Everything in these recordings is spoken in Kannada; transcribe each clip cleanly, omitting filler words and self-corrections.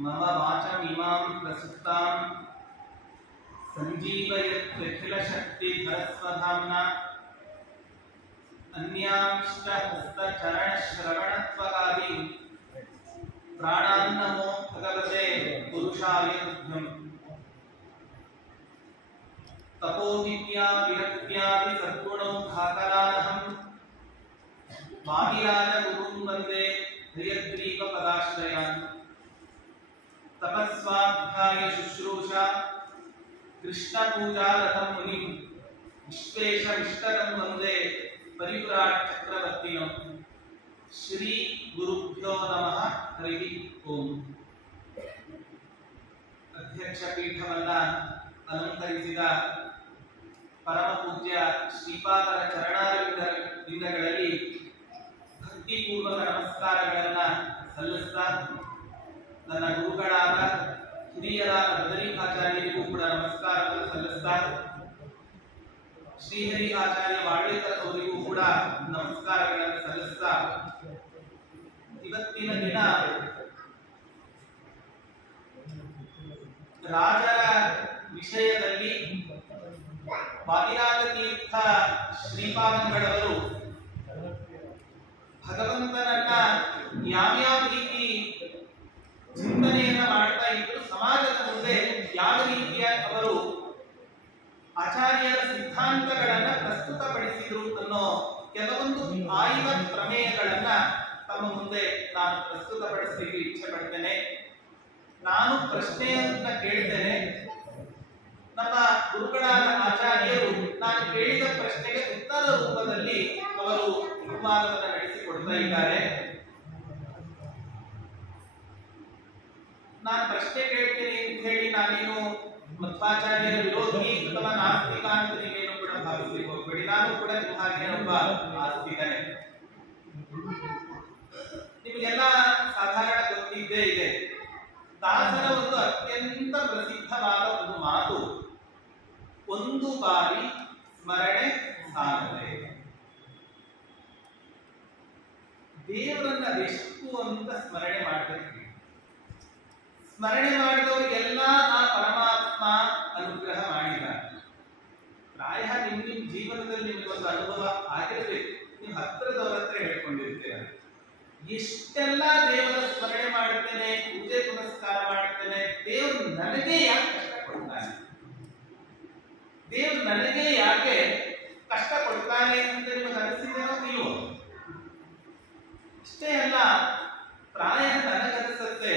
मम वाचमिमां प्रसुप्तां सञ्जीवयत्यखिलशक्तिधरस्वधाम्ना अन्यांश्च हस्तचरणश्रवणत्वगादीन् प्राणान् नमो भगवते पुरुषाय तुभ्यम्। तपोविद्या विरक्त्यादि सद्गुणोद्घातरानहं वादिराजगुरुं वन्दे हयग्रीवपदाश्रयान्। तपस्वाध्याय शुश्रूषा कृष्णपूजारतं मुनिं विश्वेशमिष्टदं वन्दे परिव्राट् चक्रवर्तिनम्। श्री गुरुभ्यो नमः। हरि ओम। अध्यक्ष पीठवನ್ನ ಅಲಂಕರಿಸಿದ ಪರಮ ಪೂಜ್ಯ ಶ್ರೀಪಾದರ ಚರಣಾರವಿಂದಗಳಲ್ಲಿ ಭಕ್ತಿಪೂರ್ವಕ ನಮಸ್ಕಾರಗಳನ್ನು ಸಲ್ಲಿಸ್ತಾ ನನ್ನ ಗುರುಗಳಾದ ಹಿರಿಯರಾದ ಬದರಿಕಾಚಾರ್ಯರಿಗೂ ಕೂಡ ನಮಸ್ಕಾರವನ್ನು ಸಲ್ಲಿಸ್ತಾ ಶ್ರೀಹರಿ ಆಚಾರ್ಯ ವಾಳ್ವೇಕರ್ ಅವರಿಗೂ ಕೂಡ ನಮಸ್ಕಾರಗಳನ್ನು ಸಲ್ಲಿಸ್ತಾ ಇವತ್ತಿನ ದಿನ ರಾಜರ ವಿಷಯದಲ್ಲಿ ವಾದಿರಾಜ ತೀರ್ಥ ಶ್ರೀಪಾದಂಗಳವರು ಭಗವಂತನನ್ನ ಯಾವ್ಯಾವ ರೀತಿ ಚಿಂತನೆಯನ್ನ ಮಾಡ್ತಾ ಇದ್ರು, ಸಮಾಜದ ಮುಂದೆ ಯಾವ ರೀತಿಯ ಅವರು ಆಚಾರ್ಯರ ಸಿದ್ಧಾಂತಗಳನ್ನ ಪ್ರಸ್ತುತಪಡಿಸಿದ್ರು ಅನ್ನೋ ಕೆಲವೊಂದು ಆಯ್ದ ಪ್ರಮೇಯಗಳನ್ನ ತಮ್ಮ ಮುಂದೆ ನಾನು ಪ್ರಸ್ತುತಪಡಿಸಲಿಕ್ಕೆ ಇಚ್ಛೆ ಪಡ್ತೇನೆ. ನಾನು ಪ್ರಶ್ನೆಯನ್ನ ಕೇಳ್ತೇನೆ. ನಮ್ಮ ಗುರುಗಳಾದ ಆಚಾರ್ಯರು ನಾನು ಕೇಳಿದ ಪ್ರಶ್ನೆಗೆ ಉತ್ತರ ರೂಪದಲ್ಲಿ ಅವರು ಸಂವಾದವನ್ನು ನಡೆಸಿಕೊಡ್ತಾ ಇದ್ದಾರೆ. ನಾನು ಪ್ರಶ್ನೆ ಕೇಳ್ತೀನಿ ಅಂತ ಹೇಳಿ ನಾನೇನು ಮಧ್ವಾಚಾರ್ಯರ ವಿರೋಧಿ ಅಥವಾ ನಾಸ್ತಿಕ ಅಂತ ನೀವೇನು ಕೂಡ ಭಾವಿಸಲಿಕ್ಕೆ ಹೋಗ್ಬೇಡಿ. ನಾನು ಕೂಡ ನಿಮ್ಮ ಹಾಗೆ ಒಬ್ಬ ಆಸ್ತಿಕನೇ. ನಿಮಗೆಲ್ಲ ಸಾಧಾರಣ ಗೊತ್ತಿದ್ದೇ ಇದೆ. ದಾಸರ ಒಂದು ಅತ್ಯಂತ ಪ್ರಸಿದ್ಧವಾದ ಒಂದು ಮಾತು, ಒಂದು ಬಾರಿ ಸ್ಮರಣೆ ಸಾಲದೆ. ದೇವರನ್ನ ಅದೆಷ್ಟು ಅಂತ ಸ್ಮರಣೆ ಮಾಡಬೇಕು. ಸ್ಮರಣೆ ಮಾಡಿದವರಿಗೆಲ್ಲ ಆ ಪರಮಾತ್ಮ ಅನುಗ್ರಹ ಮಾಡಿದ್ದಾರೆ. ಪ್ರಾಯ ನಿಮ್ಮ ಜೀವನದಲ್ಲಿ ನಿಮಗೊಂದು ಅನುಭವ ಆಗಿರಬೇಕು. ನೀವು ಹತ್ತಿರದವರ ಹತ್ರ ಹೇಳ್ಕೊಂಡಿರ್ತೀರ, ಎಷ್ಟೆಲ್ಲ ದೇವರ ಸ್ಮರಣೆ ಮಾಡುತ್ತೇನೆ, ಪೂಜೆ ಪುನಸ್ಕಾರ ಮಾಡುತ್ತೇನೆ, ದೇವರು ನನಗೆ ಯಾಕೆ ಕಷ್ಟ ಕೊಡ್ತಾನೆ, ದೇವರು ನನಗೆ ಯಾಕೆ ಕಷ್ಟ ಕೊಡ್ತಾನೆ ಅಂತ ನಿಮಗೆ ಅನಿಸಿದೆನೋ ಇಲ್ವೋ? ಇಷ್ಟೇ ಅಲ್ಲ, ಪ್ರಾಯ ನನಗನಿಸುತ್ತೆ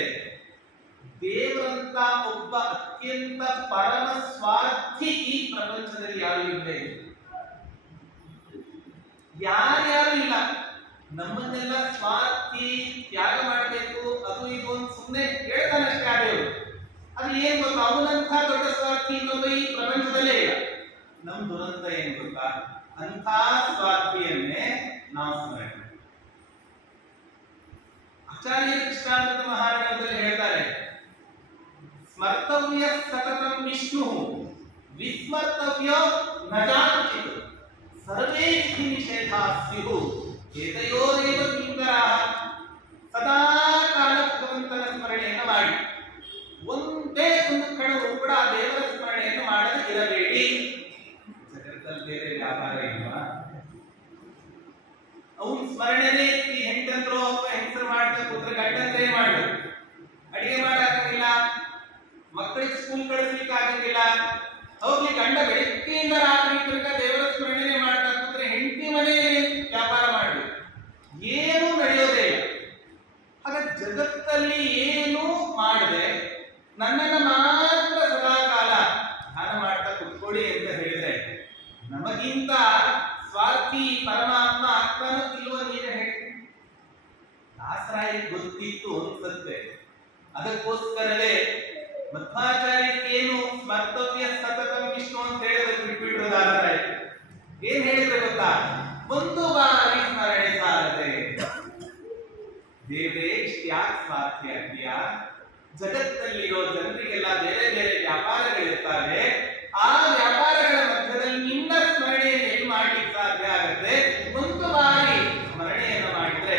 ದೇವರಂತ ಒಬ್ಬ ಅತ್ಯಂತ ಪರಮ ಸ್ವಾರ್ಥಿ ಈ ಪ್ರಪಂಚದಲ್ಲಿ ಯಾರು ಇಲ್ಲೇ ಇಲ್ಲ. ಯಾರ್ಯಾರು ಇಲ್ಲ. ನಮ್ಮನ್ನೆಲ್ಲ ಸ್ವಾರ್ಥಿ, ತ್ಯಾಗ ಮಾಡಬೇಕು, ಅದು ಇದು ಅಂತ ಸುಮ್ಮನೆ ಹೇಳ್ತಾನಷ್ಟೇ ಆದೇವರು. ಅದು ಏನ್ ಗೊತ್ತಾ, ಅವನಂಥ ದೊಡ್ಡ ಸ್ವಾರ್ಥಿ ಇನ್ನೊಬ್ಬ ಈ ಪ್ರಪಂಚದಲ್ಲೇ ಇಲ್ಲ. ನಮ್ ದುರಂತ ಏನ್ ಗೊತ್ತಾ, ಅಂಥ ಸ್ವಾರ್ಥಿಯನ್ನೇ ನಾವು ಸ್ಮರಣೆ. ಆಚಾರ್ಯ ಕೃಷ್ಣಾಮೃತ ಮಹಾರಾಣದಲ್ಲಿ ಹೇಳ್ತಾರೆ, ಸ್ಮರ್ತವ್ಯ ಸತತಂ ವಿಷ್ಣು ವಿಸ್ಮರ್ತವ್ಯ ನ ಜಾನಚಿತ್ ಸರ್ವೇ ವಿಧಿ ನಿಷೇಧಾ ಸ್ಯುಃ ಏತಯೋರೇವ ಕಿಂಕರಾಃ. ಸದಾ ಕಾಲ ಭಗವಂತನ ಸ್ಮರಣೆಯನ್ನು ಮಾಡಿ, ಒಂದೇ ಒಂದು ಕಣವು ಕೂಡ ದೇವರ ಸ್ಮರಣೆಯನ್ನು ಮಾಡದೆ ಇರಬೇಡಿ. ಜಗತ್ತಲ್ಲಿ ಬೇರೆ ವ್ಯಾಪಾರ ಇಲ್ವಾ? ಅವನು ಸ್ಮರಣೆನೇ ಈ ಹೆಂಡಂದ್ರು ಅಥವಾ ಹೆಂಗಸರು ಮಾಡ್ತಾ ಕೂತ್ರೆ ಗಂಡಂದ್ರೆ ಮಾಡು, ಅಡಿಗೆ ಮಾಡಕ್ಕಾಗಿಲ್ಲ, ಮಕ್ಕಳಿಗೆ ಸ್ಕೂಲ್ ಕಳಿಸ್ಲಿಕ್ಕೆ ಆಗಂಗಿಲ್ಲ, ಹೋಗ್ಲಿ ಗಂಡ ಬೆಳಗ್ಗೆಯಿಂದ ರಾತ್ರಿ ತನಕ ದೇವರ ಸ್ಮರಣೆನೇ ಮಾಡ್ತಾ ಕೂತ್ರೆ ಹೆಂಡತಿ ಮನೆಯಲ್ಲಿ ವ್ಯಾಪಾರ ಮಾಡಿ ಏನೂ ನಡೆಯೋದೇ ಇಲ್ಲ. ಹಾಗ ಜಗತ್ತಲ್ಲಿ ಏನೂ ಮಾಡದೆ ನನ್ನನ್ನು ಮಾತ್ರ ಸದಾ ಕಾಲ ಧ್ಯಾನ ಮಾಡ್ತಾ ಕುತ್ಕೊಳ್ಳಿ ಅಂತ ಹೇಳಿದ್ರೆ ನಮಗಿಂತ ಸ್ವಾರ್ಥಿ ಪರಮಾತ್ಮ ಆಗ್ತಾನೋ ಇಲ್ವೋ ನೀನು ಹೇಳಿ. ದಾಸರಾಯ ಗೊತ್ತಿತ್ತು ಅನ್ಸುತ್ತೆ. ಅದಕ್ಕೋಸ್ಕರವೇ ಮಧ್ವಾಚಾರ್ಯಕ್ಕೇನು ಸ್ಮರ್ತವ್ಯ ಸತತಂ ವಿಷ್ಣು ಅಂತ ಹೇಳಿದ್ರೆ ಬಿಟ್ಬಿಟ್ರು ದಾಸರಾಯ. ಏನ್ ಹೇಳಿದ್ರೆ ಗೊತ್ತಾ, ಒಂದು ಬಾರಿ ಸ್ಮರಣೆ ಸಾಲದೆ. ದೇವರೇ ಇಷ್ಟ್ಯಾಕ್ ಸ್ವಾರ್ಥಿ ಆಗ್ತೀಯಾ? ಜಗತ್ತಲ್ಲಿರೋ ಜನರಿಗೆಲ್ಲ ಬೇರೆ ಬೇರೆ ವ್ಯಾಪಾರಗಳಿರ್ತಾರೆ. ಆ ವ್ಯಾಪಾರಗಳ ಮಧ್ಯದಲ್ಲಿ ನಿನ್ನ ಸ್ಮರಣೆಯನ್ನು ಎಲ್ಲಿ ಮಾಡ್ಲಿಕ್ಕೆ ಸಾಧ್ಯ ಆಗುತ್ತೆ? ಒಂದು ಬಾರಿ ಸ್ಮರಣೆಯನ್ನು ಮಾಡಿದ್ರೆ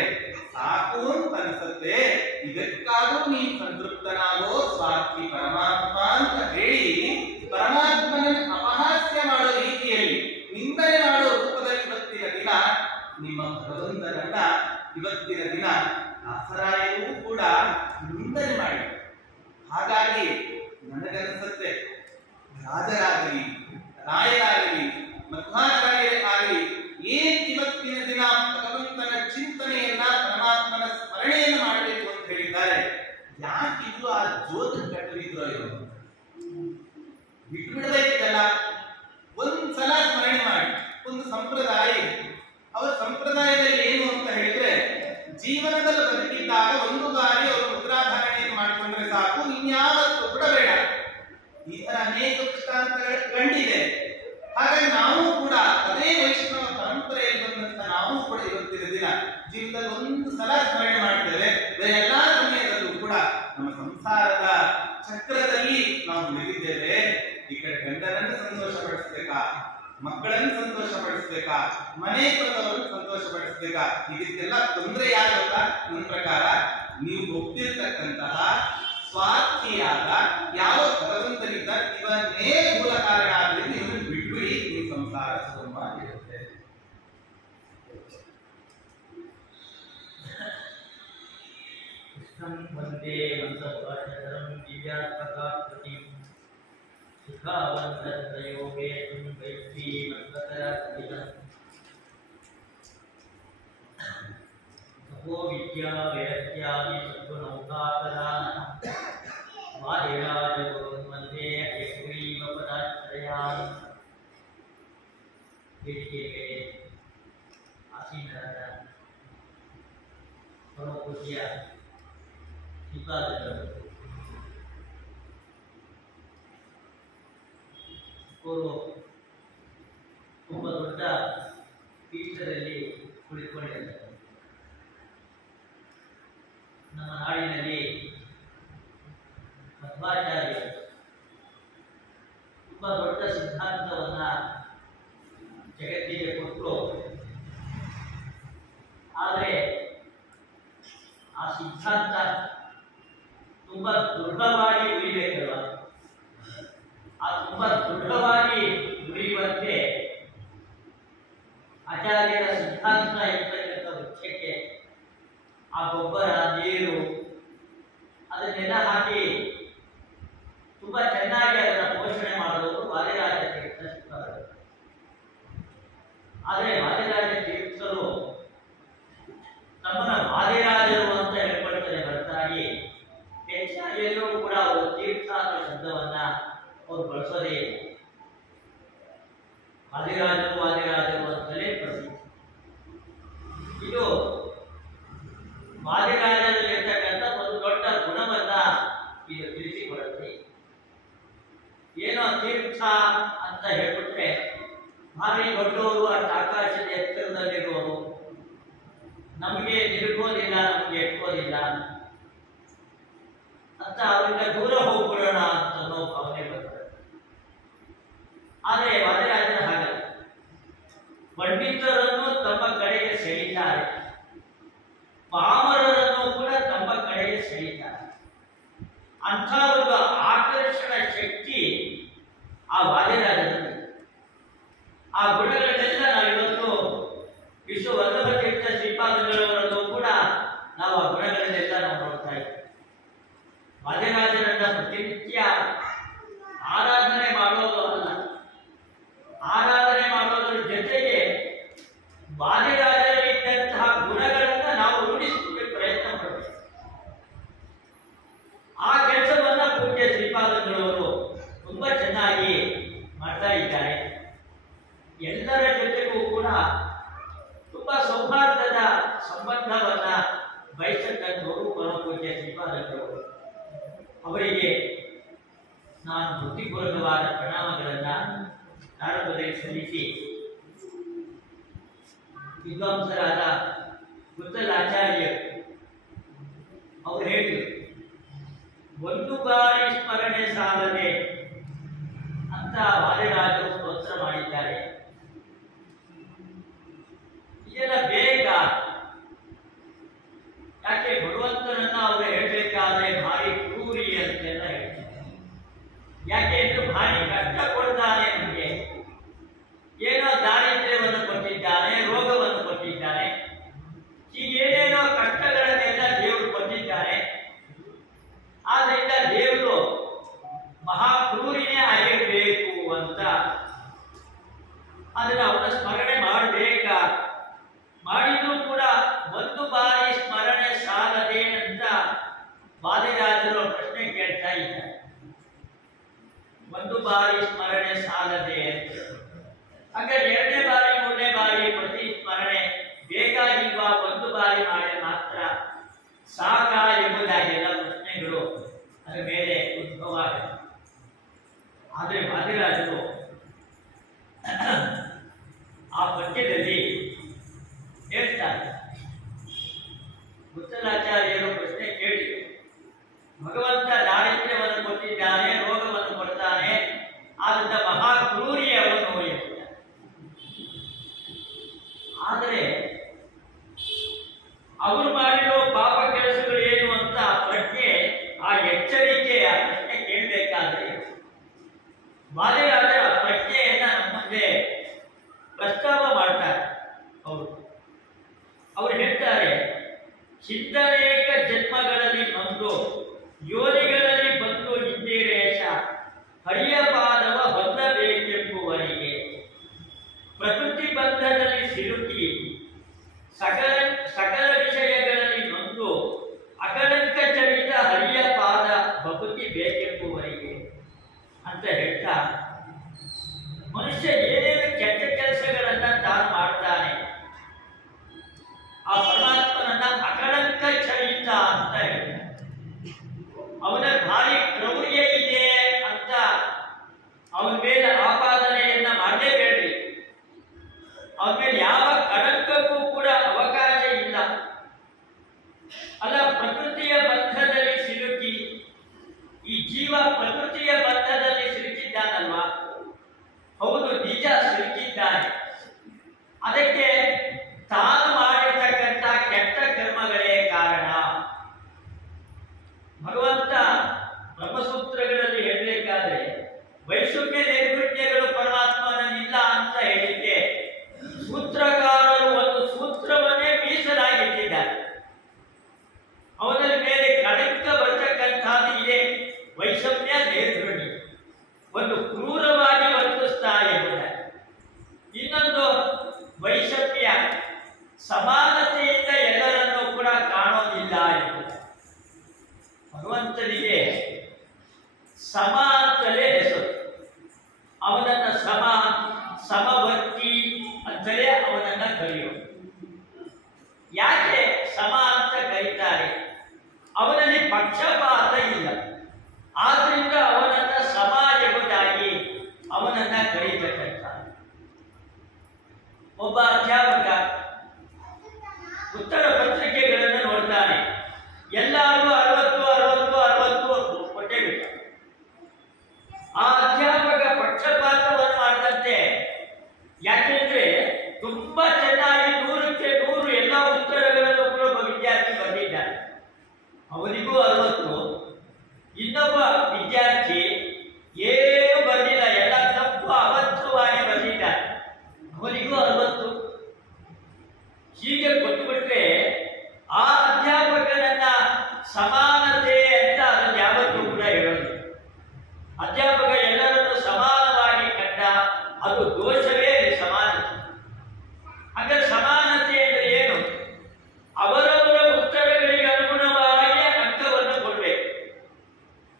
ಸಾಕು ಅಂತ ಅನಿಸುತ್ತೆ. ಇದಕ್ಕಾದ್ರೂ ನೀನು ಸಂತೃಪ್ತನಾಗು ಚಿಂತನೆ ಮಾಡಿ. ಹಾಗಾಗಿ ನನಗನ್ನಿಸುತ್ತೆ ರಾಜರಾಗಲಿ, ರಾಯರಾಗಲಿ, ಮಧ್ವಾಚಾರ್ಯರಾಗಲಿ ಏನ್ ಇವತ್ತಿನ ದಿನ ಭಗವಂತನ ಚಿಂತನೆಯನ್ನ, ಪರಮಾತ್ಮನ ಸ್ಮರಣೆಯನ್ನು ಮಾಡಬೇಕು ಅಂತ ಹೇಳಿದ್ದಾರೆ. ಯಾಕಿದ್ರು ಆ ಜ್ಯೋತಿ ಕಟ್ಟಲಿದ್ರು ಇವರು ಬಿಟ್ಬಿಡಬೇಕಿದಲ್ಲ. ಒಂದ್ಸಲ ಸ್ಮರಣೆ ಮಾಡಿ. ಒಂದು ಸಂಪ್ರದಾಯ ಇದೆ. ಅವರ ಸಂಪ್ರದಾಯದಲ್ಲಿ ಏನು ಅಂತ ಹೇಳಿದ್ರೆ, ಜೀವನದಲ್ಲಿ ಬದುಕಿದ್ದಾಗ ಒಂದು ಬಾರಿ ಅವರು ಮುದ್ರಾಧಾರಣೆಯನ್ನು ಮಾಡಿಕೊಂಡ್ರೆ ಸಾಕು, ಇನ್ಯಾವತ್ತೂ ಕೂಡ ಬೇಡ. ಈ ತರ ಅನೇಕ ದೃಷ್ಟಾಂತಗಳು ಕಂಡಿದೆ. ಹಾಗಾಗಿ ನಾವು ಕೂಡ ಅದೇ ವೈಷ್ಣವ ಪರಂಪರೆಯಲ್ಲಿ ಬಂದಂತ ನಾವು ಕೂಡ ಇವತ್ತಿನ ದಿನ ಜೀವನದಲ್ಲಿ ಒಂದು ಸಲ ಸ್ಮರಣೆ ಮಾಡ್ತೇವೆ. ಎಲ್ಲಾ ಸಮಯದಲ್ಲೂ ಕೂಡ ನಮ್ಮ ಸಂಸಾರದ ಚಕ್ರದಲ್ಲಿ ನಾವು ಮುಳುಗಿದ್ದೇವೆ. ಈ ಕಡೆ ಗಂಡನನ್ನು ಸಂತೋಷಪಡಿಸ್ಬೇಕಾ, ಮಕ್ಕಳನ್ನು ಸಂತೋಷಪಡಿಸ್ಬೇಕಾ, ಮನೆ ಬಂದವರನ್ನು ಸಂತೋಷಪಡಿಸ್ಬೇಕಾ, ಇದಕ್ಕೆಲ್ಲ ತೊಂದರೆ ಯಾಗುತ್ತಾ? ನನ್ನ ಪ್ರಕಾರ ನೀವು ಒಪ್ಪಿರ್ತಕ್ಕಂತಹ ಸ್ವಾರ್ಥಿಯಾದ ಯಾವ ಭಗವಂತನಿಂದ ಇವನ್ನೇ ಮೂಲ ಕಾರಣ ಆದ್ರಿಂದ ಇವನು ಬಿಟ್ಬಿಡಿ, ನಿಮ್ಮ ಸಂಸಾರ ಸುಗಮವಾಗಿರುತ್ತೆ. ಕೃಷ್ಣಂ ವಂದೇ ಮಂತ್ರಭಾಷಧರಂ ದಿವ್ಯಾತ್ಮಕಾಕೃತಿಂ ಸುಖಾವಂತತ್ರಯೋಗೇ ವೈಶ್ವೀ ಮಂತ್ರಕರಾಕೃತಿಂ ತಪೋ ವಿದ್ಯಾ ವೈರಕ್ಯಾದಿ ಸದ್ಗುಣೌಘಾಕರಾನಃ ವಾದಿರಾಜಗುರುನ್ ವಂದೇ ಹಯಗ್ರೀವ ಪದಾಶ್ರಯಾನ್. ವೇದಿಕೆ ಮೇಲೆ ಆಸೀನರಾದ ಪರಮಪೂಜ್ಯ ಶ್ರೀಪಾದಗಳು ಅವರು ತುಂಬ ದೊಡ್ಡ ಪೀಠದಲ್ಲಿ ಕುಳಿತುಕೊಂಡಿದ್ದಾರೆ. ನಮ್ಮ ನಾಡಿನಲ್ಲಿ ಮಧ್ವಾಚಾರ್ಯರು ತುಂಬ ದೊಡ್ಡ ಸಿದ್ಧಾಂತವನ್ನ ಜಗತ್ತಿಗೆ ಕೊಟ್ಟರು. ಆದರೆ ಆ ಸಿದ್ಧಾಂತ ತುಂಬಾ ದೃಢವಾಗಿ ಉಳಿಬೇಕಲ್ವ? ಆ ತುಂಬಾ ದೃಢವಾಗಿ ಉಳಿಯುವಂತೆ ಆಚಾರ್ಯರ ಸಿದ್ಧಾಂತ ಇರ್ತಕ್ಕಂಥ ವೃಕ್ಷಕ್ಕೆ ಆ ಗೊಬ್ಬರ, ನೀರು ಅದನ್ನೆಲ್ಲ ಹಾಕಿ ತುಂಬಾ ಚೆನ್ನಾಗಿ ಅದರ ಪೋಷಣೆ ಮಾಡೋದು ವಾದಿರಾಜ ತೀರ್ಥ ಸಿದ್ಧರು. ಆದರೆ ವಾದಿರಾಜ ತೀರ್ಥರು ತಮ್ಮನ್ನ ವಾದಿರಾಜರು ಅಂತ ಹೇಳ್ಕೊಳ್ತಾರೆ ಹೊರತಾಗಿ ಹೆಚ್ಚಾಗಿ ಎಲ್ಲರೂ ಕೂಡ ಅವರು ತೀರ್ಥ ಅನ್ನೋ ಶಬ್ದವನ್ನ ಅವರು ಬಳಸೋದೇ ಇಲ್ಲ. ವಾದಿರಾಜರು ವಾದಿರಾಜರು ಅಂತಲೇ ಪ್ರಸಿದ್ಧ. ಇದು ವಾದಿರಾಜರಲ್ಲಿರ್ತಕ್ಕಂಥ ಒಂದು ದೊಡ್ಡ ಗುಣವನ್ನ ಇದು ತಿಳಿಸಿಕೊಡುತ್ತೆ. ಏನೋ ತೀರ್ಥ ಅಂತ ಹೇಳ್ಬಿಟ್ರೆ ಭಾರಿ ದೊಡ್ಡವರು, ಅಷ್ಟು ಆಕಾಶದ ಎತ್ತರದಲ್ಲಿರುವವರು, ನಮಗೆ ನಿಲ್ಕೋದಿಲ್ಲ, ನಮಗೆ ಎಟ್ಕೋದಿಲ್ಲ ಅಂತ ಅವರಿಂದ ದೂರ ಹೋಗ್ಬಿಡೋಣ ಅಂತ ಅನ್ನೋ ಭಾವನೆ ಬರ್ತದೆ. ಆದರೆ ವಾದಿರಾಜರ ಹಾಗಲ್ಲ. ಪಂಡಿತರನ್ನು ತಮ್ಮ ಕಡೆಗೆ ಸೆಳೀತಾರೆ, ಪಾಮರರನ್ನು ಕೂಡ ತಮ್ಮ ಕಡೆಗೆ ಸೆಳೀತಾರೆ. ಅಂಥ ಒಂದು ಆಕರ್ಷಣ ಶಕ್ತಿ ಆ ವಾದಿರಾಜರಲ್ಲಿ. ಆ ಗುಣಗಳನ್ನೆಲ್ಲ ನಾವಿವತ್ತು ವಿಶ್ವ ವಲ್ಲಭ ತೀರ್ಥ ಶ್ರೀಪಾದಗಳವರಲ್ಲೂ ಕೂಡ ನಾವು ಆ ಗುಣಗಳನ್ನೆಲ್ಲ ನಾವು ನೋಡ್ತಾ ಇದ್ದೀವಿ. ವಾದಿರಾಜರನ್ನ ಪ್ರತಿನಿತ್ಯ ಆರಾಧನೆ ಮಾಡೋದು ಅಲ್ಲ, ಆರಾಧನೆ ಮಾಡೋದ್ರ ಜೊತೆಗೆ ವಾದಿರಾಜರಿದ್ದಂತಹ ಗುಣಗಳನ್ನ ನಾವು ರೂಢಿಸಿಕೊಳ್ಳಿ ಪ್ರಯತ್ನ ಮಾಡಬೇಕು. ಆ ಕೆಲಸವನ್ನ ಪೂಜ್ಯ ಶ್ರೀಪಾದಗಳವರು ತುಂಬಾ ಚೆನ್ನಾಗಿ ಮಾಡ್ತಾ ಇದ್ದಾರೆ. ಎಲ್ಲರ ಜೊತೆಗೂ ಕೂಡ ತುಂಬಾ ಸೌಹಾರ್ದದ ಸಂಬಂಧವನ್ನ ಬಯಸತಕ್ಕಂಥವರು ಪರಮಪೂಜ್ಯ ಶ್ರೀಪಾದಗಳವರು. ಅವರಿಗೆ ನಾನು ಭಕ್ತಿಪೂರ್ವಕವಾದ ಪ್ರಣಾಮಗಳನ್ನ ಪ್ರಾರಂಭದಲ್ಲಿ ಸಲ್ಲಿಸಿ, ವಿದ್ವಾಂಸರಾದ ಗುತ್ತಲಾಚಾರ್ಯರು ಅವರು ಹೇಳಿದರು, ಒಂದು ಬಾರಿ ಸ್ಮರಣೆ ಸಾಲದೆ ಅಂತ ವಾದಿರಾಜರು ಸ್ತೋತ್ರ ಮಾಡಿದ್ದಾರೆ. ಇದೆಲ್ಲ ಬೇಗ ಯಾಕೆ ಭಗವಂತನನ್ನ ಅವರು ಹೇಳಬೇಕಾದ್ರೆ ಭಾರಿ ಕ್ರೂರಿ ಅಂತೆಲ್ಲ ಹೇಳ್ತಾರೆ. ಯಾಕೆ ಎಂದು ಭಾರಿ ಕಷ್ಟ ಕೊಡ್ತಾನೆ, ನಮಗೆ ಏನೋ ದಾರಿದ್ರ್ಯವನ್ನು ಕೊಟ್ಟಿದ್ದಾನೆ, ರೋಗವನ್ನು ಕೊಟ್ಟಿದ್ದಾನೆ, ಹೀಗೇನೇನೋ ಕಷ್ಟಗಳನ್ನೆಲ್ಲ ದೇವರು ಕೊಟ್ಟಿದ್ದಾನೆ. ಪ್ರಶ್ನೆ ಕೇಳ್ತಾ ಇದ್ದಾರೆ. ಒಂದು ಬಾರಿ ಸ್ಮರಣೆ ಸಾಲದೆ ಅಂತ. ಹಾಗಾದ್ರೆ ಎರಡನೇ ಬಾರಿ ಮೂರನೇ ಬಾರಿ ಪ್ರತಿ ಸ್ಮರಣೆ ಬೇಕಾಗಿಲ್ವಾ? ಒಂದು ಬಾರಿ ಮಾಡಿ ಮಾತ್ರ ಸಾಕ ಎಂಬುದಾಗೆಲ್ಲ ಪ್ರಶ್ನೆಗಳು ಅದರ ಮೇಲೆ ಉದ್ಭವ ಆಗಿದೆ. ಆದರೆ ವಾದಿರಾಜರು ಆ ಪದ್ಯದಲ್ಲಿ ಹೇಳ್ತಾರೆ, ಮುತ್ತಲಾಚಾರ್ಯರು ಪ್ರಶ್ನೆ ಕೇಳಿ, ಭಗವಂತ ದಾರಿದ್ರ್ಯವನ್ನು ಕೊಟ್ಟಿದ್ದಾನೆ, ರೋಗವನ್ನು ಕೊಡ್ತಾನೆ, ಆದ್ದರಿಂದ ಮಹಾ ಕ್ರೂರಿ ಅವನು ಎಂಬುತ್ತಾರೆ. ಆದರೆ ಅವರು ಮಾಡಿರೋ ಪಾಪ ಕೆಲಸಗಳು ಏನು ಅಂತ ಪ್ರಜ್ಞೆ, ಆ ಎಚ್ಚರಿಕೆಯ ಪ್ರಶ್ನೆ ಕೇಳಬೇಕಾದ್ರೆ ವಾದಿರಾಜರ ಪ್ರಜ್ಞೆಯನ್ನ ನಮ್ಮ ಮುಂದೆ ಪ್ರಸ್ತಾವ ಮಾಡ್ತಾರೆ. ಅವರು ಹೇಳ್ತಾರೆ, ಚಿಂತನೇಕ ಜನ್ಮಗಳಲ್ಲಿ ನೊಂದು ಯೋನಿಗಳಲ್ಲಿ ಬಂದು ಇಂದಿರೇಶ ಹರಿಯ ಪಾದವ ಹೊಂದಬೇಕೆಂಬುವರಿಗೆ ಪ್ರಕೃತಿ ಬಂಧದಲ್ಲಿ ಸಿಲುಕಿ ಸಕಲ ಸಕಲ ವಿಷಯಗಳಲ್ಲಿ ನೊಂದು ಅಕಳಂಕ ಚರಿತ ಹರಿಯ ಪಾದ ಭಕ್ತಿ ಬೇಕೆಂಬುವರಿಗೆ ಅಂತ ಹೇಳ್ತಾ, ಮನುಷ್ಯ ಏನೇನು ಕೆಟ್ಟ ಕೆಲಸಗಳನ್ನ ತಾನು ಮಾಡ್ತಾನೆ, ಆ ಪರಮಾತ್ಮನನ್ನ ಅಕಳಂಕ ಚರಿತ ಅಂತ ಹೇಳ್ತಾರೆ. ಅವನ ಭಾರಿ ಕ್ರೌರ್ಯ ಇದೆ ಅಂತ ಅವನ ಮೇಲೆ ಆಪಾದನೆಯನ್ನ ಮಾಡಲೇಬೇಡ್ರಿ. ಅವನ ಮೇಲೆ ಯಾವ ಕಳಂಕಕ್ಕೂ ಕೂಡ ಅವಕಾಶ ಇಲ್ಲ. ಅಲ್ಲ, ಪ್ರಕೃತಿಯ ಬಂಧದಲ್ಲಿ ಸಿಲುಕಿ, ಈ ಜೀವ ಪ್ರಕೃತಿಯ ಬಂಧದಲ್ಲಿ ಸಿಲುಕಿದ್ದಾನಲ್ವಾ? ಹೌದು, ನಿಜ ಸಿಲುಕಿದ್ದಾನೆ. ಅದಕ್ಕೆ ತಾನು ಮಾಡಿರ್ತಕ್ಕಂಥ ಕೆಟ್ಟ ಕರ್ಮಗಳೇ ಕಾರಣ. ಭಗವಂತ ಬ್ರಹ್ಮಸೂತ್ರಗಳಲ್ಲಿ ಹೇಳಬೇಕಾದ್ರೆ ವೈಷಮ್ಯ ನೈರ್ಗುಣ್ಯಗಳು ಪರಮಾತ್ಮನಿಲ್ಲ ಅಂತ ಹೇಳಿದ್ದೆ ಸೂತ್ರಕಾರರು ಒಂದು ಸೂತ್ರವನ್ನೇ ಮೀಸಲಾಗಿಟ್ಟಿದ್ದಾರೆ. ಅವನ ಮೇಲೆ ಕಳಂಕ ಬರ್ತಕ್ಕಂಥದ್ದು ಇದೆ, ವೈಷಮ್ಯ ನೈರ್ಗುಣ್ಯ, ಒಂದು ಕ್ರೂರವಾಗಿ ವರ್ತಿಸ್ತಾ ಎಂಬುದಾಗಿ. ಇನ್ನೊಂದು ವೈಷಮ್ಯ, ಸಮಾನತೆಯಿಂದ ಎಲ್ಲರನ್ನೂ ಕೂಡ ಕಾಣೋದಿಲ್ಲ ಎಂಬುದು. ಭಗವಂತನಿಗೆ ಸಮ ಅಂತಲೇ ಹೆಸರು. ಅವನನ್ನ ಸಮವರ್ತಿ ಅಂತಲೇ ಅವನನ್ನ ಕರೆಯೋದು. ಯಾಕೆ ಸಮ ಅಂತ ಕರೀತಾರೆ? ಅವನಲ್ಲಿ ಪಕ್ಷಪಾತ ಇಲ್ಲ, ಆದ್ರಿಂದ ಅವನನ್ನ ಸಮ ಎಂಬುದಾಗಿ ಅವನನ್ನ ಕರೀತಕ್ಕಂಥ ಒಬ್ಬ ಅಧ್ಯಾಪಕ ಉತ್ತರ ಪತ್ರಿಕೆಗಳನ್ನು ನೋಡ್ತಾನೆ. ಎಲ್ಲರೂ 60 ಕೊಟ್ಟೆ ಬಿಟ್ಟ. ಆ ಅಧ್ಯಾಪಕ ಪಕ್ಷಪಾತವನ್ನು ಮಾಡದಂತೆ, ಯಾಕೆಂದ್ರೆ ತುಂಬಾ ಚೆನ್ನಾಗಿ 100ಕ್ಕೆ 100 ಎಲ್ಲ ಉತ್ತರಗಳನ್ನು ಕೂಡ ಒಬ್ಬ ವಿದ್ಯಾರ್ಥಿ ಬರೆದಿದ್ದಾನೆ. ಅವನಿಗೂ 60, ಇನ್ನೊಬ್ಬ ವಿದ್ಯಾರ್ಥಿ ಏನು ಬರೆದಿಲ್ಲ, ಎಲ್ಲ ತಪ್ಪು ಅಬದ್ಧವಾಗಿ ಬರೆದಿದ್ದಾನೆ, ಅವನಿಗೂ 60. ಹೀಗೆ ಕೊಟ್ಟುಬಿಟ್ರೆ ಆ ಅಧ್ಯಾಪಕನನ್ನ ಸಮಾನತೆ ಅಂತ ಅದನ್ನು ಯಾವತ್ತೂ ಕೂಡ ಹೇಳೋದು. ಅಧ್ಯಾಪಕ ಎಲ್ಲರನ್ನು ಸಮಾನವಾಗಿ ಕಂಡ, ಅದು ದೋಷವೇ ಸಮಾನತೆ. ಹಾಗಾದ್ರೆ ಸಮಾನತೆ ಅಂದ್ರೆ ಏನು? ಅವರವರ ಉತ್ತರಗಳಿಗೆ ಅನುಗುಣವಾಗಿ ಅಂಕವನ್ನು ಕೊಡಬೇಕು.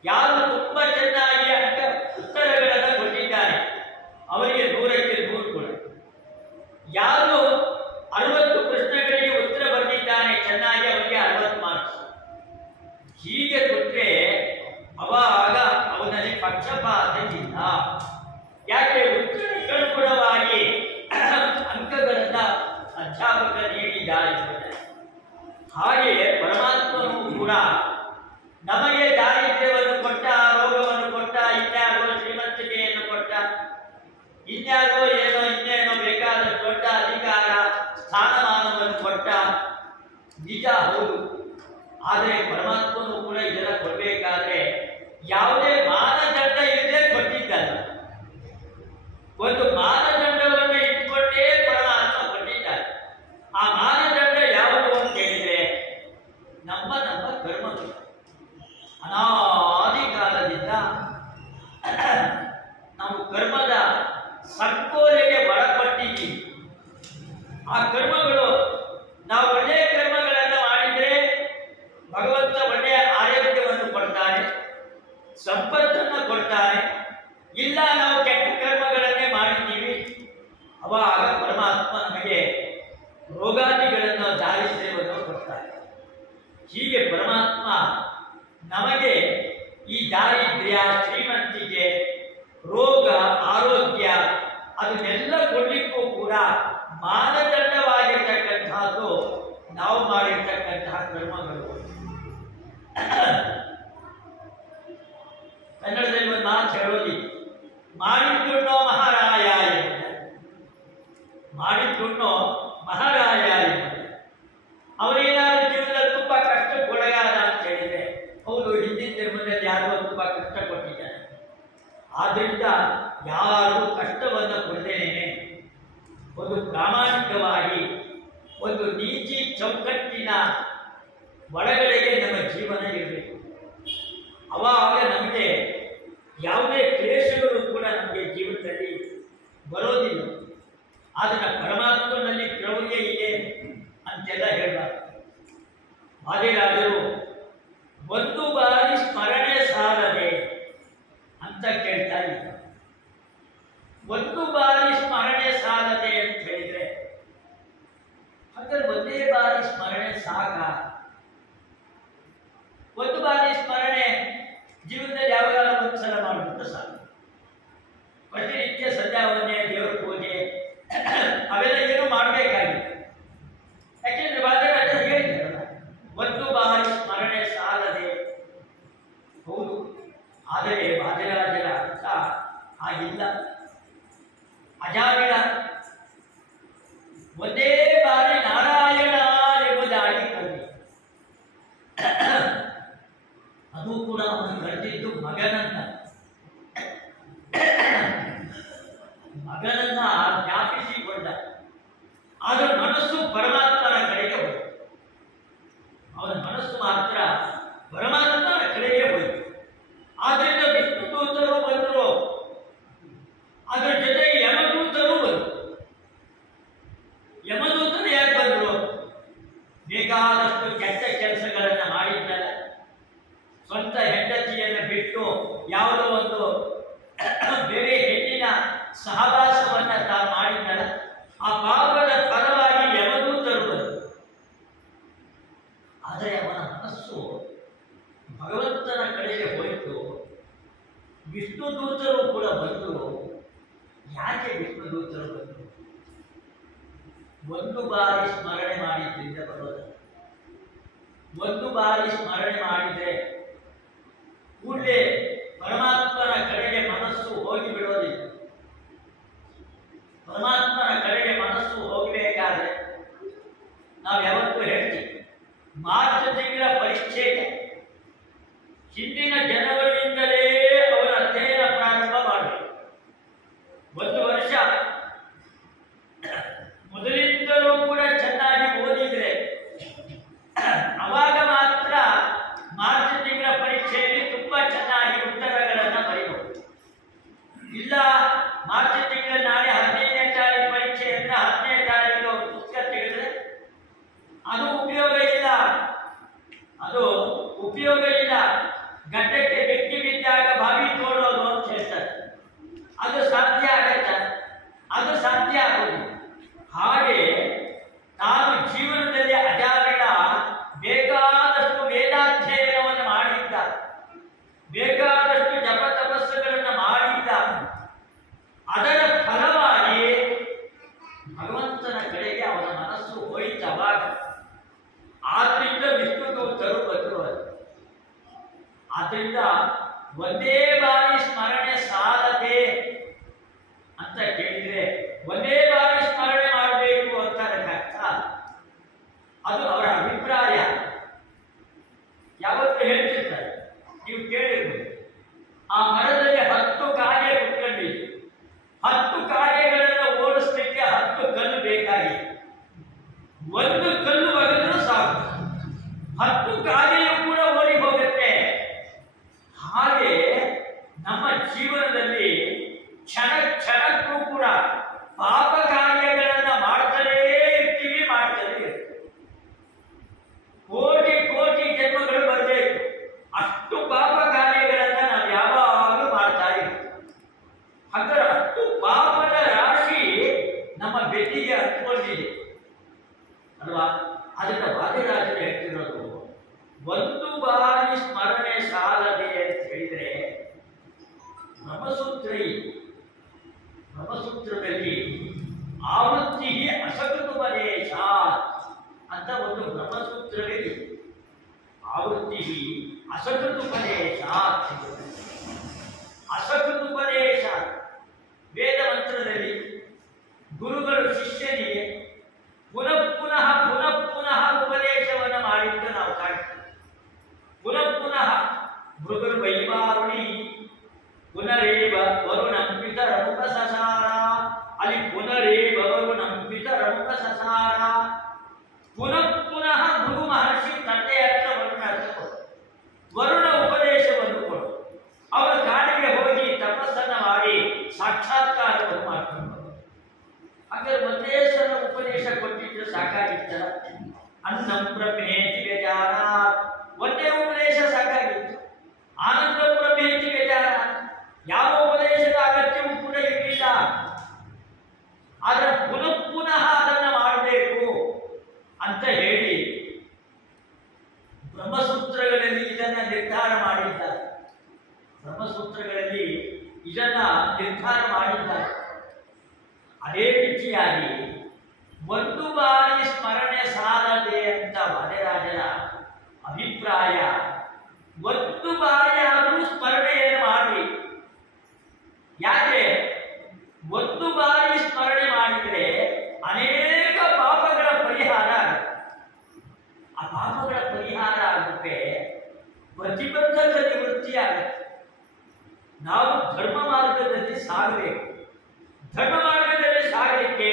ಯಾರು ತುಂಬಾ ಚೆನ್ನಾಗಿ ಉತ್ತರಗಳನ್ನು ಕೊಟ್ಟಿದ್ದಾರೆ ಅವರಿಗೆ 100ಕ್ಕೆ 100 ಕೊಡ. ಯಾರು 60 ಪ್ರಶ್ನೆಗಳಿಗೆ ಉತ್ತರ ಬರೆದಿದ್ದಾನೆ ಚೆನ್ನಾಗಿ, ಅವರಿಗೆ 60 ಮಾರ್ಕ್ಸ್. ಹೀಗೆ ಕೊಟ್ಟರೆ ಅವಾಗ ಅವನಲ್ಲಿ ಪಕ್ಷಪಾತ ಇಲ್ಲ. ಯಾಕೆ? ಉತ್ತರಕ್ಕನುಗುಣವಾಗಿ ಅಂಕಗಳನ್ನ ಅಧ್ಯಾಪಕ ನೀಡಿದ್ದಾರೆ. ಹಾಗೆಯೇ ಪರಮಾತ್ಮನು ಕೂಡ ನಮಗೆ ದಾರಿದ್ರ್ಯವನ್ನು ಕೊಟ್ಟ, ರೋಗವನ್ನು ಕೊಟ್ಟ, ಇನ್ಯಾರೋ ಶ್ರೀಮಂತಿಕೆಯನ್ನು ಕೊಟ್ಟ, ಇನ್ಯಾರೋ ಏನೋ ಇನ್ನೇನೋ ಬೇಕಾದ ದೊಡ್ಡ ಅಧಿಕಾರ ಸ್ಥಾನಮಾನವನ್ನು ಕೊಟ್ಟ, ನಿಜ ಹೌದು. ಆದರೆ ಪರಮಾತ್ಮನು ಕೂಡ ಇದೆಲ್ಲ ಕೊಡಬೇಕಾದ್ರೆ ಯಾವುದೇ ಮಾನದಂಡ ಇಲ್ಲದೆ ಕೊಟ್ಟಿದ್ದಲ್ಲ. ಒಂದು ಮಾನದಂಡವನ್ನು ಇಟ್ಕೊಂಡೇ ಪರಮಾತ್ಮ ಕೊಟ್ಟಿದ್ದಾರೆ. ಆ ಮಾನದಂಡ ಯಾವುದು ಅಂತ ಹೇಳಿದ್ರೆ ನಮ್ಮ ಕರ್ಮಗಳು. ಅನಾದಿ ಕಾಲದಿಂದ ನಾವು ಕರ್ಮದ ಸಂಕೋಲೆಗೆ ಒಳಪಟ್ಟಿದ್ದೀವಿ. ಆ ಕರ್ಮಗಳು, ನಾವು ಒಳ್ಳೆಯ ಕರ್ಮಗಳನ್ನು ಮಾಡಿದ್ರೆ ಭಗವಂತ ಒಳ್ಳೆಯ ಆರೋಗ್ಯವನ್ನು ಕೊಡ್ತಾನೆ, ಇಲ್ಲ ನಾವು ಕೆಟ್ಟ ಕರ್ಮಗಳನ್ನೇ ಮಾಡಿದ್ದೀವಿ, ಅವಾಗ ಪರಮಾತ್ಮ ನಮಗೆ ರೋಗಾದಿಗಳನ್ನು ದಾರಿದ್ರ್ಯವನ್ನು ಕೊಡ್ತಾರೆ. ಹೀಗೆ ಪರಮಾತ್ಮ ನಮಗೆ ಈ ದಾರಿದ್ರ್ಯ, ಶ್ರೀಮಂತಿಕೆ, ರೋಗ, ಆರೋಗ್ಯ ಅದನ್ನೆಲ್ಲ ಕೊಡ್ಲಿಕ್ಕೂ ಕೂಡ ಮಾನದಂಡವಾಗಿರ್ತಕ್ಕಂಥದ್ದು ನಾವು ಮಾಡಿರ್ತಕ್ಕಂತಹ ಕರ್ಮಗಳು. ಕನ್ನಡದಲ್ಲಿ ಒಂದು ಮಾತು ಹೇಳೋದಿ, ಮಾಡಿದ್ದುಣ್ಣೋ ಮಹಾರಾಯ ಎಂಬ, ಮಾಡಿದ್ದುಣ್ಣೋ ಮಹಾರಾಯ ಎಂಬ. ಅವರೇನಾದ್ರೂ ಜೀವನದಲ್ಲಿ ತುಂಬಾ ಕಷ್ಟಕ್ಕೊಳಗಾದ ಅಂತ ಹೇಳಿದ್ರೆ, ಹೌದು, ಹಿಂದಿನ ಜನ್ಮದಲ್ಲಿ ಯಾರೋ ತುಂಬಾ ಕಷ್ಟ ಕೊಟ್ಟಿದ್ದಾರೆ. ಆದ್ರಿಂದ ಯಾರು ಕಷ್ಟವನ್ನು ಕೊಡ್ತೇನೆ ಒಂದು ಪ್ರಾಮಾಣಿಕವಾಗಿ ಒಂದು ನೀತಿ ಚೌಕಟ್ಟಿನ ಒಳಗಡೆಗೆ ನಮ್ಮ ಜೀವನ ಇರಬೇಕು. ಅವಾಗ ನಮಗೆ ಯಾವುದೇ ಕ್ಲೇಶಗಳು ಕೂಡ ನಮಗೆ ಜೀವನದಲ್ಲಿ ಬರೋದಿಲ್ಲ. ಅದನ್ನ ಪರಮಾತ್ಮನಲ್ಲಿ ಕ್ರೌರ್ಯ ಇದೆ ಅಂತೆಲ್ಲ ಹೇಳಬಾರ್ದು. ವಾದಿರಾಜರು ಒಂದು ಬಾರಿ ಸ್ಮರಣೆ ಸಾಲದೆ ಅಂತ ಕೇಳ್ತಾ ಇದ್ದಾರೆ. ಒಂದು ಬಾರಿ ಸ್ಮರಣೆ ಸಾಲದೆ ಅಂತ ಹೇಳಿದ್ರೆ ಹಾಗಾದ್ರೆ ಒಂದೇ ಬಾರಿ ಸ್ಮರಣೆ ಸಾಕ? ಒಂದು ಬಾರಿ ಸ್ಮರಣೆ ಜೀವನದಲ್ಲಿ ಯಾವಾಗ ಒಂದ್ಸಲ ಮಾಡಿಬಿಟ್ಟು ಸಾಕು. ಪ್ರತಿನಿತ್ಯ ಸಂಧ್ಯಾವಂದನೆ, ದೇವರ ಪೂಜೆ ಅವೆಲ್ಲ ಏನು ಮಾಡಬೇಕಾಗಿಲ್ಲ. ಯಾಕೆಂದ್ರೆ ವಾದಿರಾಜರು ಹೇಳಿದಾರಲ್ಲ, ಒಂದು ಬಾರಿ ಸ್ಮರಣೆ ಸಾಲದೆ. ಹೌದು, ಆದರೆ ವಾದಿರಾಜರ ಅರ್ಥ ಆಗಿಲ್ಲ. ಅಜಾಮಿಳ ಒಂದೇ ಬಾರಿ ನಾರಾಯಣ ಎಂಬುದಾಗಿ ಕವಿ. ಅದು ಕೂಡ ಅವನು ಕರೆದಿದ್ದು ಮಗನನ್ನ ಜ್ಞಾಪಿಸಿಕೊಂಡ. ಆದರೂ ಮನಸ್ಸು ಪರಮಾತ್ಮನ ಕಡೆಗೆ ಹೋಯಿತು. ಅವನ ಮನಸ್ಸು ಮಾತ್ರ ಪರಮಾತ್ಮನ ಕಡೆಗೆ ಹೋಯಿತು. ಆದ್ರಿಂದ ವಿಷ್ಣು ದೂತರು ಬಂದರು, ಅದರ ಜೊತೆಗೆ ಯಮದೂತರು ಬಂದರು. ಯಮದೂತರು ಯಾಕೆ ಬಂದರು? ಬೇಕಾದಷ್ಟು ಕೆಟ್ಟ ಕೆಲಸಗಳನ್ನು ಮಾಡಿದ್ದಲ್ಲ, ಸ್ವಂತ ಹೆಂಡತಿಯನ್ನು ಬಿಟ್ಟು ಯಾವುದೋ ಒಂದು ಬೇರೆ ಹೆಣ್ಣಿನ ಸಹವಾಸವನ್ನ ತಾನು ಮಾಡಿದ್ದಲ್ಲ, ಆ ಪಾಪದ ಫಲವಾಗಿ ಯಮದೂತರು ಬಂದರು. ಆದರೆ ಅವನ ಮನಸ್ಸು ಭಗವಂತನ ಕಡೆಗೆ ಹೋಯಿತು. ವಿಷ್ಣು ದೂತರು ಕೂಡ ಬಂದರು. ಯಾಕೆ ವಿಷ್ಣು ದೂತರು ಬಂದರು? ಒಂದು ಬಾರಿ ಸ್ಮರಣೆ ಮಾಡಿದ್ರಿಂದ ಬರೋದು. ಒಂದು ಬಾರಿ ಸ್ಮರಣೆ ಮಾಡಿದ್ರೆ ಕೂಡಲೇ ಪರಮಾತ್ಮನ ಕಡೆಗೆ ಮನಸ್ಸು ಹೋಗಿ ಬಿಡೋದಿಲ್ಲ. ಪರಮಾತ್ಮನ ಕಡೆಗೆ ಮನಸ್ಸು ಹೋಗಬೇಕಾದ್ರೆ ನಾವು ಯಾವತ್ತೂ ಹೇಳ್ತೀವಿ, ಮಾರ್ಚ್ ತಿಂಗಳ ಪರೀಕ್ಷೆಗೆ ಹಿಂದಿನ ಜನವರಿಯಿಂದಲೇ ಅವರ ಅಧ್ಯಯನ ಪ್ರಾರಂಭ ಮಾಡಬೇಕು. ಒಂದು ವರ್ಷ ಮೊದಲಿಂದಲೂ ಕೂಡ ಚೆನ್ನಾಗಿ ಓದಿದ್ರೆ ಅವಾಗ ಮಾತ್ರ ಮಾರ್ಚ್ ತಿಂಗಳ ಪರೀಕ್ಷೆಯಲ್ಲಿ ತುಂಬಾ ಚೆನ್ನಾಗಿ ಉತ್ತರಗಳನ್ನು ಬರೀಬಹುದು. ಇಲ್ಲ, ಮಾರ್ಚ್ ತಿಂಗಳ ನಾಳೆ 15ನೇ ತಾರೀಕು ಪರೀಕ್ಷೆ ಅಂದ್ರೆ 10ನೇ ತಾರೀಕು ಪುಸ್ತಕ ತೆಗೆದ್ರೆ ಅದು ಉಪಯೋಗ ಇಲ್ಲ. ಅದು ಉಪಯೋಗ ಇಲ್ಲ. ಗಡ್ಡಕ್ಕೆ ಬೆಂಕಿ ಬಿದ್ದಾಗ ಬಾವಿ ತೋಡೋದು ಅಂತ ಹೇಳ್ತಾರೆ. ಅದು ಸಾಧ್ಯ ಆಗತ್ತ? ಅದು ಸಾಧ್ಯ ಆಗುವುದು. ಹಾಗೆ ತಾನು ಜೀವನದಲ್ಲಿ ಅಜಾಮಿಳ ಬೇಕಾದಷ್ಟು ವೇದಾಧ್ಯಯನವನ್ನು ಮಾಡಿದ್ದ, ಬೇಕಾದಷ್ಟು ಜಪ ತಪಸ್ಸುಗಳನ್ನು ಮಾಡಿದ್ದ. ಅದರ ಫಲವಾಗಿ ಭಗವಂತನ ಕಡೆಗೆ ಅವನ ಮನಸ್ಸು ಹೋಯಿತವಾಗ. ಆದ್ರಿಂದ ವಿಷ್ಣು ದೂತರು ಬಂದರು. ಆದ್ರಿಂದ ಒಂದೇ ಬಾರಿ ಸ್ಮರಣೆ ಸಾಲದೆ ಅಂತ ಕೇಳಿದ್ರೆ ಒಂದೇ ಬಾರಿ ಸ್ಮರಣೆ ಮಾಡಬೇಕು ಅಂತ ಅರ್ಥ. ಅದು ಅವರ ಅಭಿಪ್ರಾಯ. ಯಾವತ್ತೂ ಹೇಳ್ತಿರ್ತಾರೆ, ನೀವು ಕೇಳಿರ್ಬೋದು, ಆ ಮರದಲ್ಲಿ 10 ಕಾಗೆ ಕುತ್ಕೊಂಡಿದೆ. 10 ಕಾಗೆಗಳನ್ನು ಓಡಿಸ್ಲಿಕ್ಕೆ 10 ಕಲ್ಲು ಬೇಕಾಗಿದೆ. ಒಂದು ಕಲ್ಲು ಒಗೆದರೂ ಸಾಕು, 10 ಕಾಗೆಯೂ ಕೂಡ ಓಡಿ ಹೋಗುತ್ತೆ. ಹಾಗೆ ನಮ್ಮ ಜೀವನದಲ್ಲಿ ಕ್ಷಣ ಕ್ಷಣಕ್ಕೂ ಕೂಡ ಪಾಪ ಕಾರ್ಯಗಳನ್ನು ಮಾಡ್ತಲೇ ಇರ್ತೀವಿ. ಕೋಟಿ ಕೋಟಿ ಜನ್ಮಗಳು ಬರಬೇಕು, ಅಷ್ಟು ಪಾಪ ಕಾರ್ಯಗಳನ್ನು ನಾವು ಯಾವಾಗಲೂ ಮಾಡ್ತಾ ಇರ್ತೀವಿ. ಇದೆ. ಬ್ರಹ್ಮಸೂತ್ರದಲ್ಲಿ ಆವೃತ್ತಿ ಅಸಕೃತುಪದೇಶ ಅಂತ ಒಂದು ಬ್ರಹ್ಮಸೂತ್ರವಿದೆ. ಆವೃತ್ತಿ ಅಸಕೃತುಪದೇಶ. ಅಸಕೃತುಪದೇಶ ವೇದ ಮಂತ್ರದಲ್ಲಿ ಗುರುಗಳು ಶಿಷ್ಯನಿಗೆ ಪುನಃ ಪುನಃ ಪುನಃ ಪುನಃ ಉಪದೇಶವನ್ನು ಮಾಡಿದ್ದು ನಾವು ಕಾಣ್ತೀವಿ. ಪುನಃ ಪುನಃ ಮೃಗರು ವೈವಾರುಣಿ ಪುನರೇವ ವರುಣಂ ಪಿತರಮುಖ ಸಸಾರ. ಅಲ್ಲಿ ಪುನರೇವ ವರುಣಂ ಪಿತರಮುಖ ಸಸಾರ. ಪುನಃ ಪುನಃ ಭೃಗು ಮಹರ್ಷಿ ತಂದೆಯ ಹತ್ರ ವರುಣ ಉಪದೇಶವನ್ನು ಕೊಡು. ಅವರು ಕಾಡಿಗೆ ಹೋಗಿ ತಪಸ್ಸನ್ನ ಮಾಡಿ ಸಾಕ್ಷಾತ್ಕಾರವನ್ನು ಮಾಡ್ಕೊಂಡು ಹಾಗೆ ಒಂದೇ ಸಲ ಉಪದೇಶ ಕೊಟ್ಟಿದ್ರೆ ಸಾಕಾಗಿತ್ತಲ್ಲ. ಅನ್ನಂ ಬ್ರಹ್ಮೇತಿ ವ್ಯಜಾನಾತ್ ಒಂದೇ ಉಪದೇಶ ಸಾಕಾಗಿತ್ತು. ಆನಂದ ಬ್ರಹ್ಮೇತಿ ವ್ಯಜಾನಾತ್ ಯಾವ ಉಪದೇಶದ ಅಗತ್ಯವೂ ಕೂಡ ಇರಲಿಲ್ಲ. ಆದರೆ ಪುನಃ ಪುನಃ ಅದನ್ನು ಮಾಡಬೇಕು ಅಂತ ಹೇಳಿ ಬ್ರಹ್ಮಸೂತ್ರಗಳಲ್ಲಿ ಇದನ್ನ ನಿರ್ಧಾರ ಮಾಡಿದ್ದಾರೆ. ಬ್ರಹ್ಮಸೂತ್ರಗಳಲ್ಲಿ ಇದನ್ನ ನಿರ್ಧಾರ ಮಾಡಿದ್ದಾರೆ. ಅದೇ ರೀತಿಯಾಗಿ ಒಂದು ಬಾರಿ ಸ್ಮರಣೆ ಸಾಲದೆ ಅಂತ ವಾದಿರಾಜರ ಅಭಿಪ್ರಾಯ. ಒಂದು ಬಾರಿ ಆದರೂ ಸ್ಮರಣೆಯನ್ನು ಮಾಡಿ. ಯಾಕೆ? ಒಂದು ಬಾರಿ ಸ್ಮರಣೆ ಮಾಡಿದರೆ ಅನೇಕ ಪಾಪಗಳ ಪರಿಹಾರ ಆಗುತ್ತೆ. ಆ ಪಾಪಗಳ ಪರಿಹಾರ ಆಗುತ್ತೆ, ಪ್ರತಿಬಂಧಕ ನಿವೃತ್ತಿ ಆಗುತ್ತೆ. ನಾವು ಧರ್ಮ ಮಾರ್ಗದಲ್ಲಿ ಸಾಗಬೇಕು. ಧರ್ಮ ಮಾರ್ಗದಲ್ಲಿ ಸಾಗಲಿಕ್ಕೆ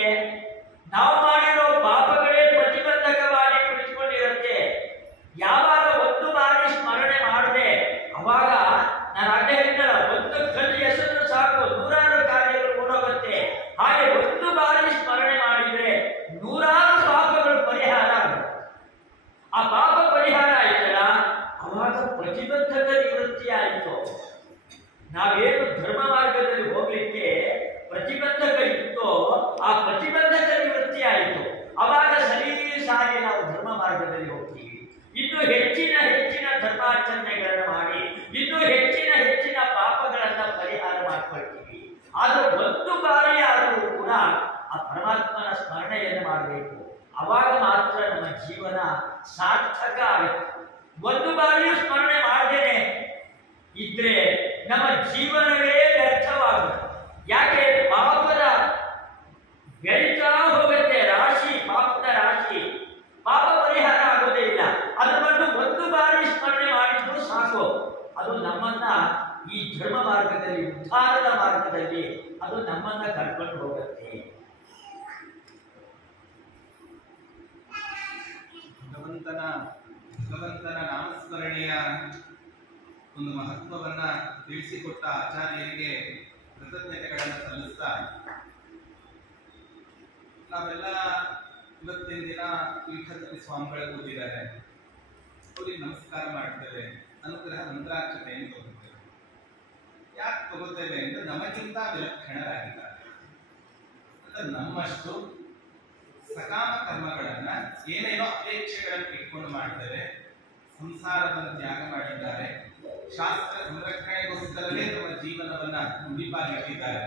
ನಾವು ಮಾಡಿರೋ ಪಾಪಗಳೇ ಪ್ರತಿಬಂಧಕವಾಗಿ ಕುಳಿತುಕೊಂಡಿರುತ್ತೆ. ಯಾವಾಗ ಒಂದು ಬಾರಿ ಸ್ಮರಣೆ ಮಾಡದೆ, ಅವಾಗ ನಾನು ಅಡ್ಡ ಹೇಳಿದ್ದಲ್ಲ, ಒಂದು ಕಲ್ಲು ಹೆಸರು ಸಾಕು, ನೂರಾರು ಕಾರ್ಯಗಳು ಓಡೋಗುತ್ತೆ. ಹಾಗೆ ಒಂದು ಬಾರಿ ಸ್ಮರಣೆ ಮಾಡಿದ್ರೆ ನೂರಾರು ಪಾಪಗಳು ಪರಿಹಾರ ಆಗುತ್ತೆ. ಆ ಪಾಪ ಪರಿಹಾರ ಆಯ್ತಲ್ಲ, ಅವಾಗ ಪ್ರತಿಬಂಧಕ ನಿವೃತ್ತಿ ಆಯಿತು. ನಾವೇನು ಧರ್ಮ ಮಾರ್ಗದಲ್ಲಿ ಹೋಗ್ಲಿಕ್ಕೆ ಪ್ರತಿಬಂಧಕ ಇತ್ತೋ ಆ ಪ್ರತಿಬಂಧಕ ನಿವೃತ್ತಿ ಆಯಿತು. ಅವಾಗ ಸಲೀಸಾಗಿ ನಾವು ಧರ್ಮ ಮಾರ್ಗದಲ್ಲಿ ಹೋಗ್ತೀವಿ. ಇನ್ನು ಹೆಚ್ಚಿನ ಹೆಚ್ಚಿನ ಧರ್ಮಾಚರಣೆಗಳನ್ನು ಮಾಡಿ ಇನ್ನು ಹೆಚ್ಚಿನ ಹೆಚ್ಚಿನ ಪಾಪಗಳನ್ನ ಪರಿಹಾರ ಮಾಡ್ಕೊಳ್ತೀವಿ. ಆದ್ರೆ ಒಂದು ಬಾರಿ ಆದರೂ ಕೂಡ ಆ ಪರಮಾತ್ಮನ ಸ್ಮರಣೆಯನ್ನು ಮಾಡಬೇಕು. ಅವಾಗ ಮಾತ್ರ ನಮ್ಮ ಜೀವನ ಸಾರ್ಥಕ ಆಗುತ್ತೆ. ಒಂದು ಬಾರಿಯೂ ಸ್ಮರಣೆ ಮಾಡದೇನೆ ಇದ್ರೆ ನಮ್ಮ ಜೀವನವೇ ವ್ಯರ್ಥವಾಗುತ್ತೆ. ಯಾಕೆ? ಪಾಪದ ಬೆಳೀತಾ ಹೋಗುತ್ತೆ ರಾಶಿ, ಪಾಪದ ರಾಶಿ. ಪಾಪ ಪರಿಹಾರ ಆಗೋದೇ ಇಲ್ಲ. ಅದು ಬಂದು ಒಂದು ಬಾರಿ ಸ್ಮರಣೆ ಮಾಡಿದ್ರು ಸಾಕು. ಅದು ನಮ್ಮನ್ನ ಈ ಧರ್ಮ ಮಾರ್ಗದಲ್ಲಿ, ಉದ್ಧಾರದ ಮಾರ್ಗದಲ್ಲಿ ಅದು ನಮ್ಮನ್ನ ಕರ್ಕೊಂಡು ಹೋಗುತ್ತೆ. ಭಗವಂತನ ನಾಮಸ್ಮರಣೆಯ ಒಂದು ಮಹತ್ವವನ್ನ ತಿಳಿಸಿಕೊಟ್ಟ ಆಚಾರ್ಯರಿಗೆ ಕೃತಜ್ಞತೆಗಳನ್ನು ಸಲ್ಲಿಸ್ತಾ, ನಾವೆಲ್ಲ ಇವತ್ತಿನ ದಿನ ಪೀಠದಲ್ಲಿ ಸ್ವಾಮಿಗಳು ಕೂತಿದ್ದಾರೆ, ಅವ್ರಿಗೆ ನಮಸ್ಕಾರ ಮಾಡ್ತೇವೆ, ಅನುಗ್ರಹ ಮಂತ್ರಾಕ್ಷತೆಯನ್ನು ತಗೋತೇವೆ. ಯಾಕೆ ತಗೋತೇವೆ ಅಂದ್ರೆ ನಮಗಿಂತ ವಿಲಕ್ಷಣರಾಗಿದ್ದಾರೆ. ಅಂದ್ರೆ ನಮ್ಮಷ್ಟು ಸಕಾಮ ಕರ್ಮಗಳನ್ನ, ಏನೇನೋ ಅಪೇಕ್ಷೆಗಳನ್ನು ಇಟ್ಕೊಂಡು ಮಾಡ್ತೇವೆ, ಸಂಸಾರವನ್ನು ತ್ಯಾಗ ಮಾಡಿದ್ದಾರೆ, ಶಾಸ್ತ್ರ ಸಂರಕ್ಷಣೆಗೋಸ್ಕರವೇ ತಮ್ಮ ಜೀವನವನ್ನ ಮುಡಿಪಾಗಿಟ್ಟಿದ್ದಾರೆ.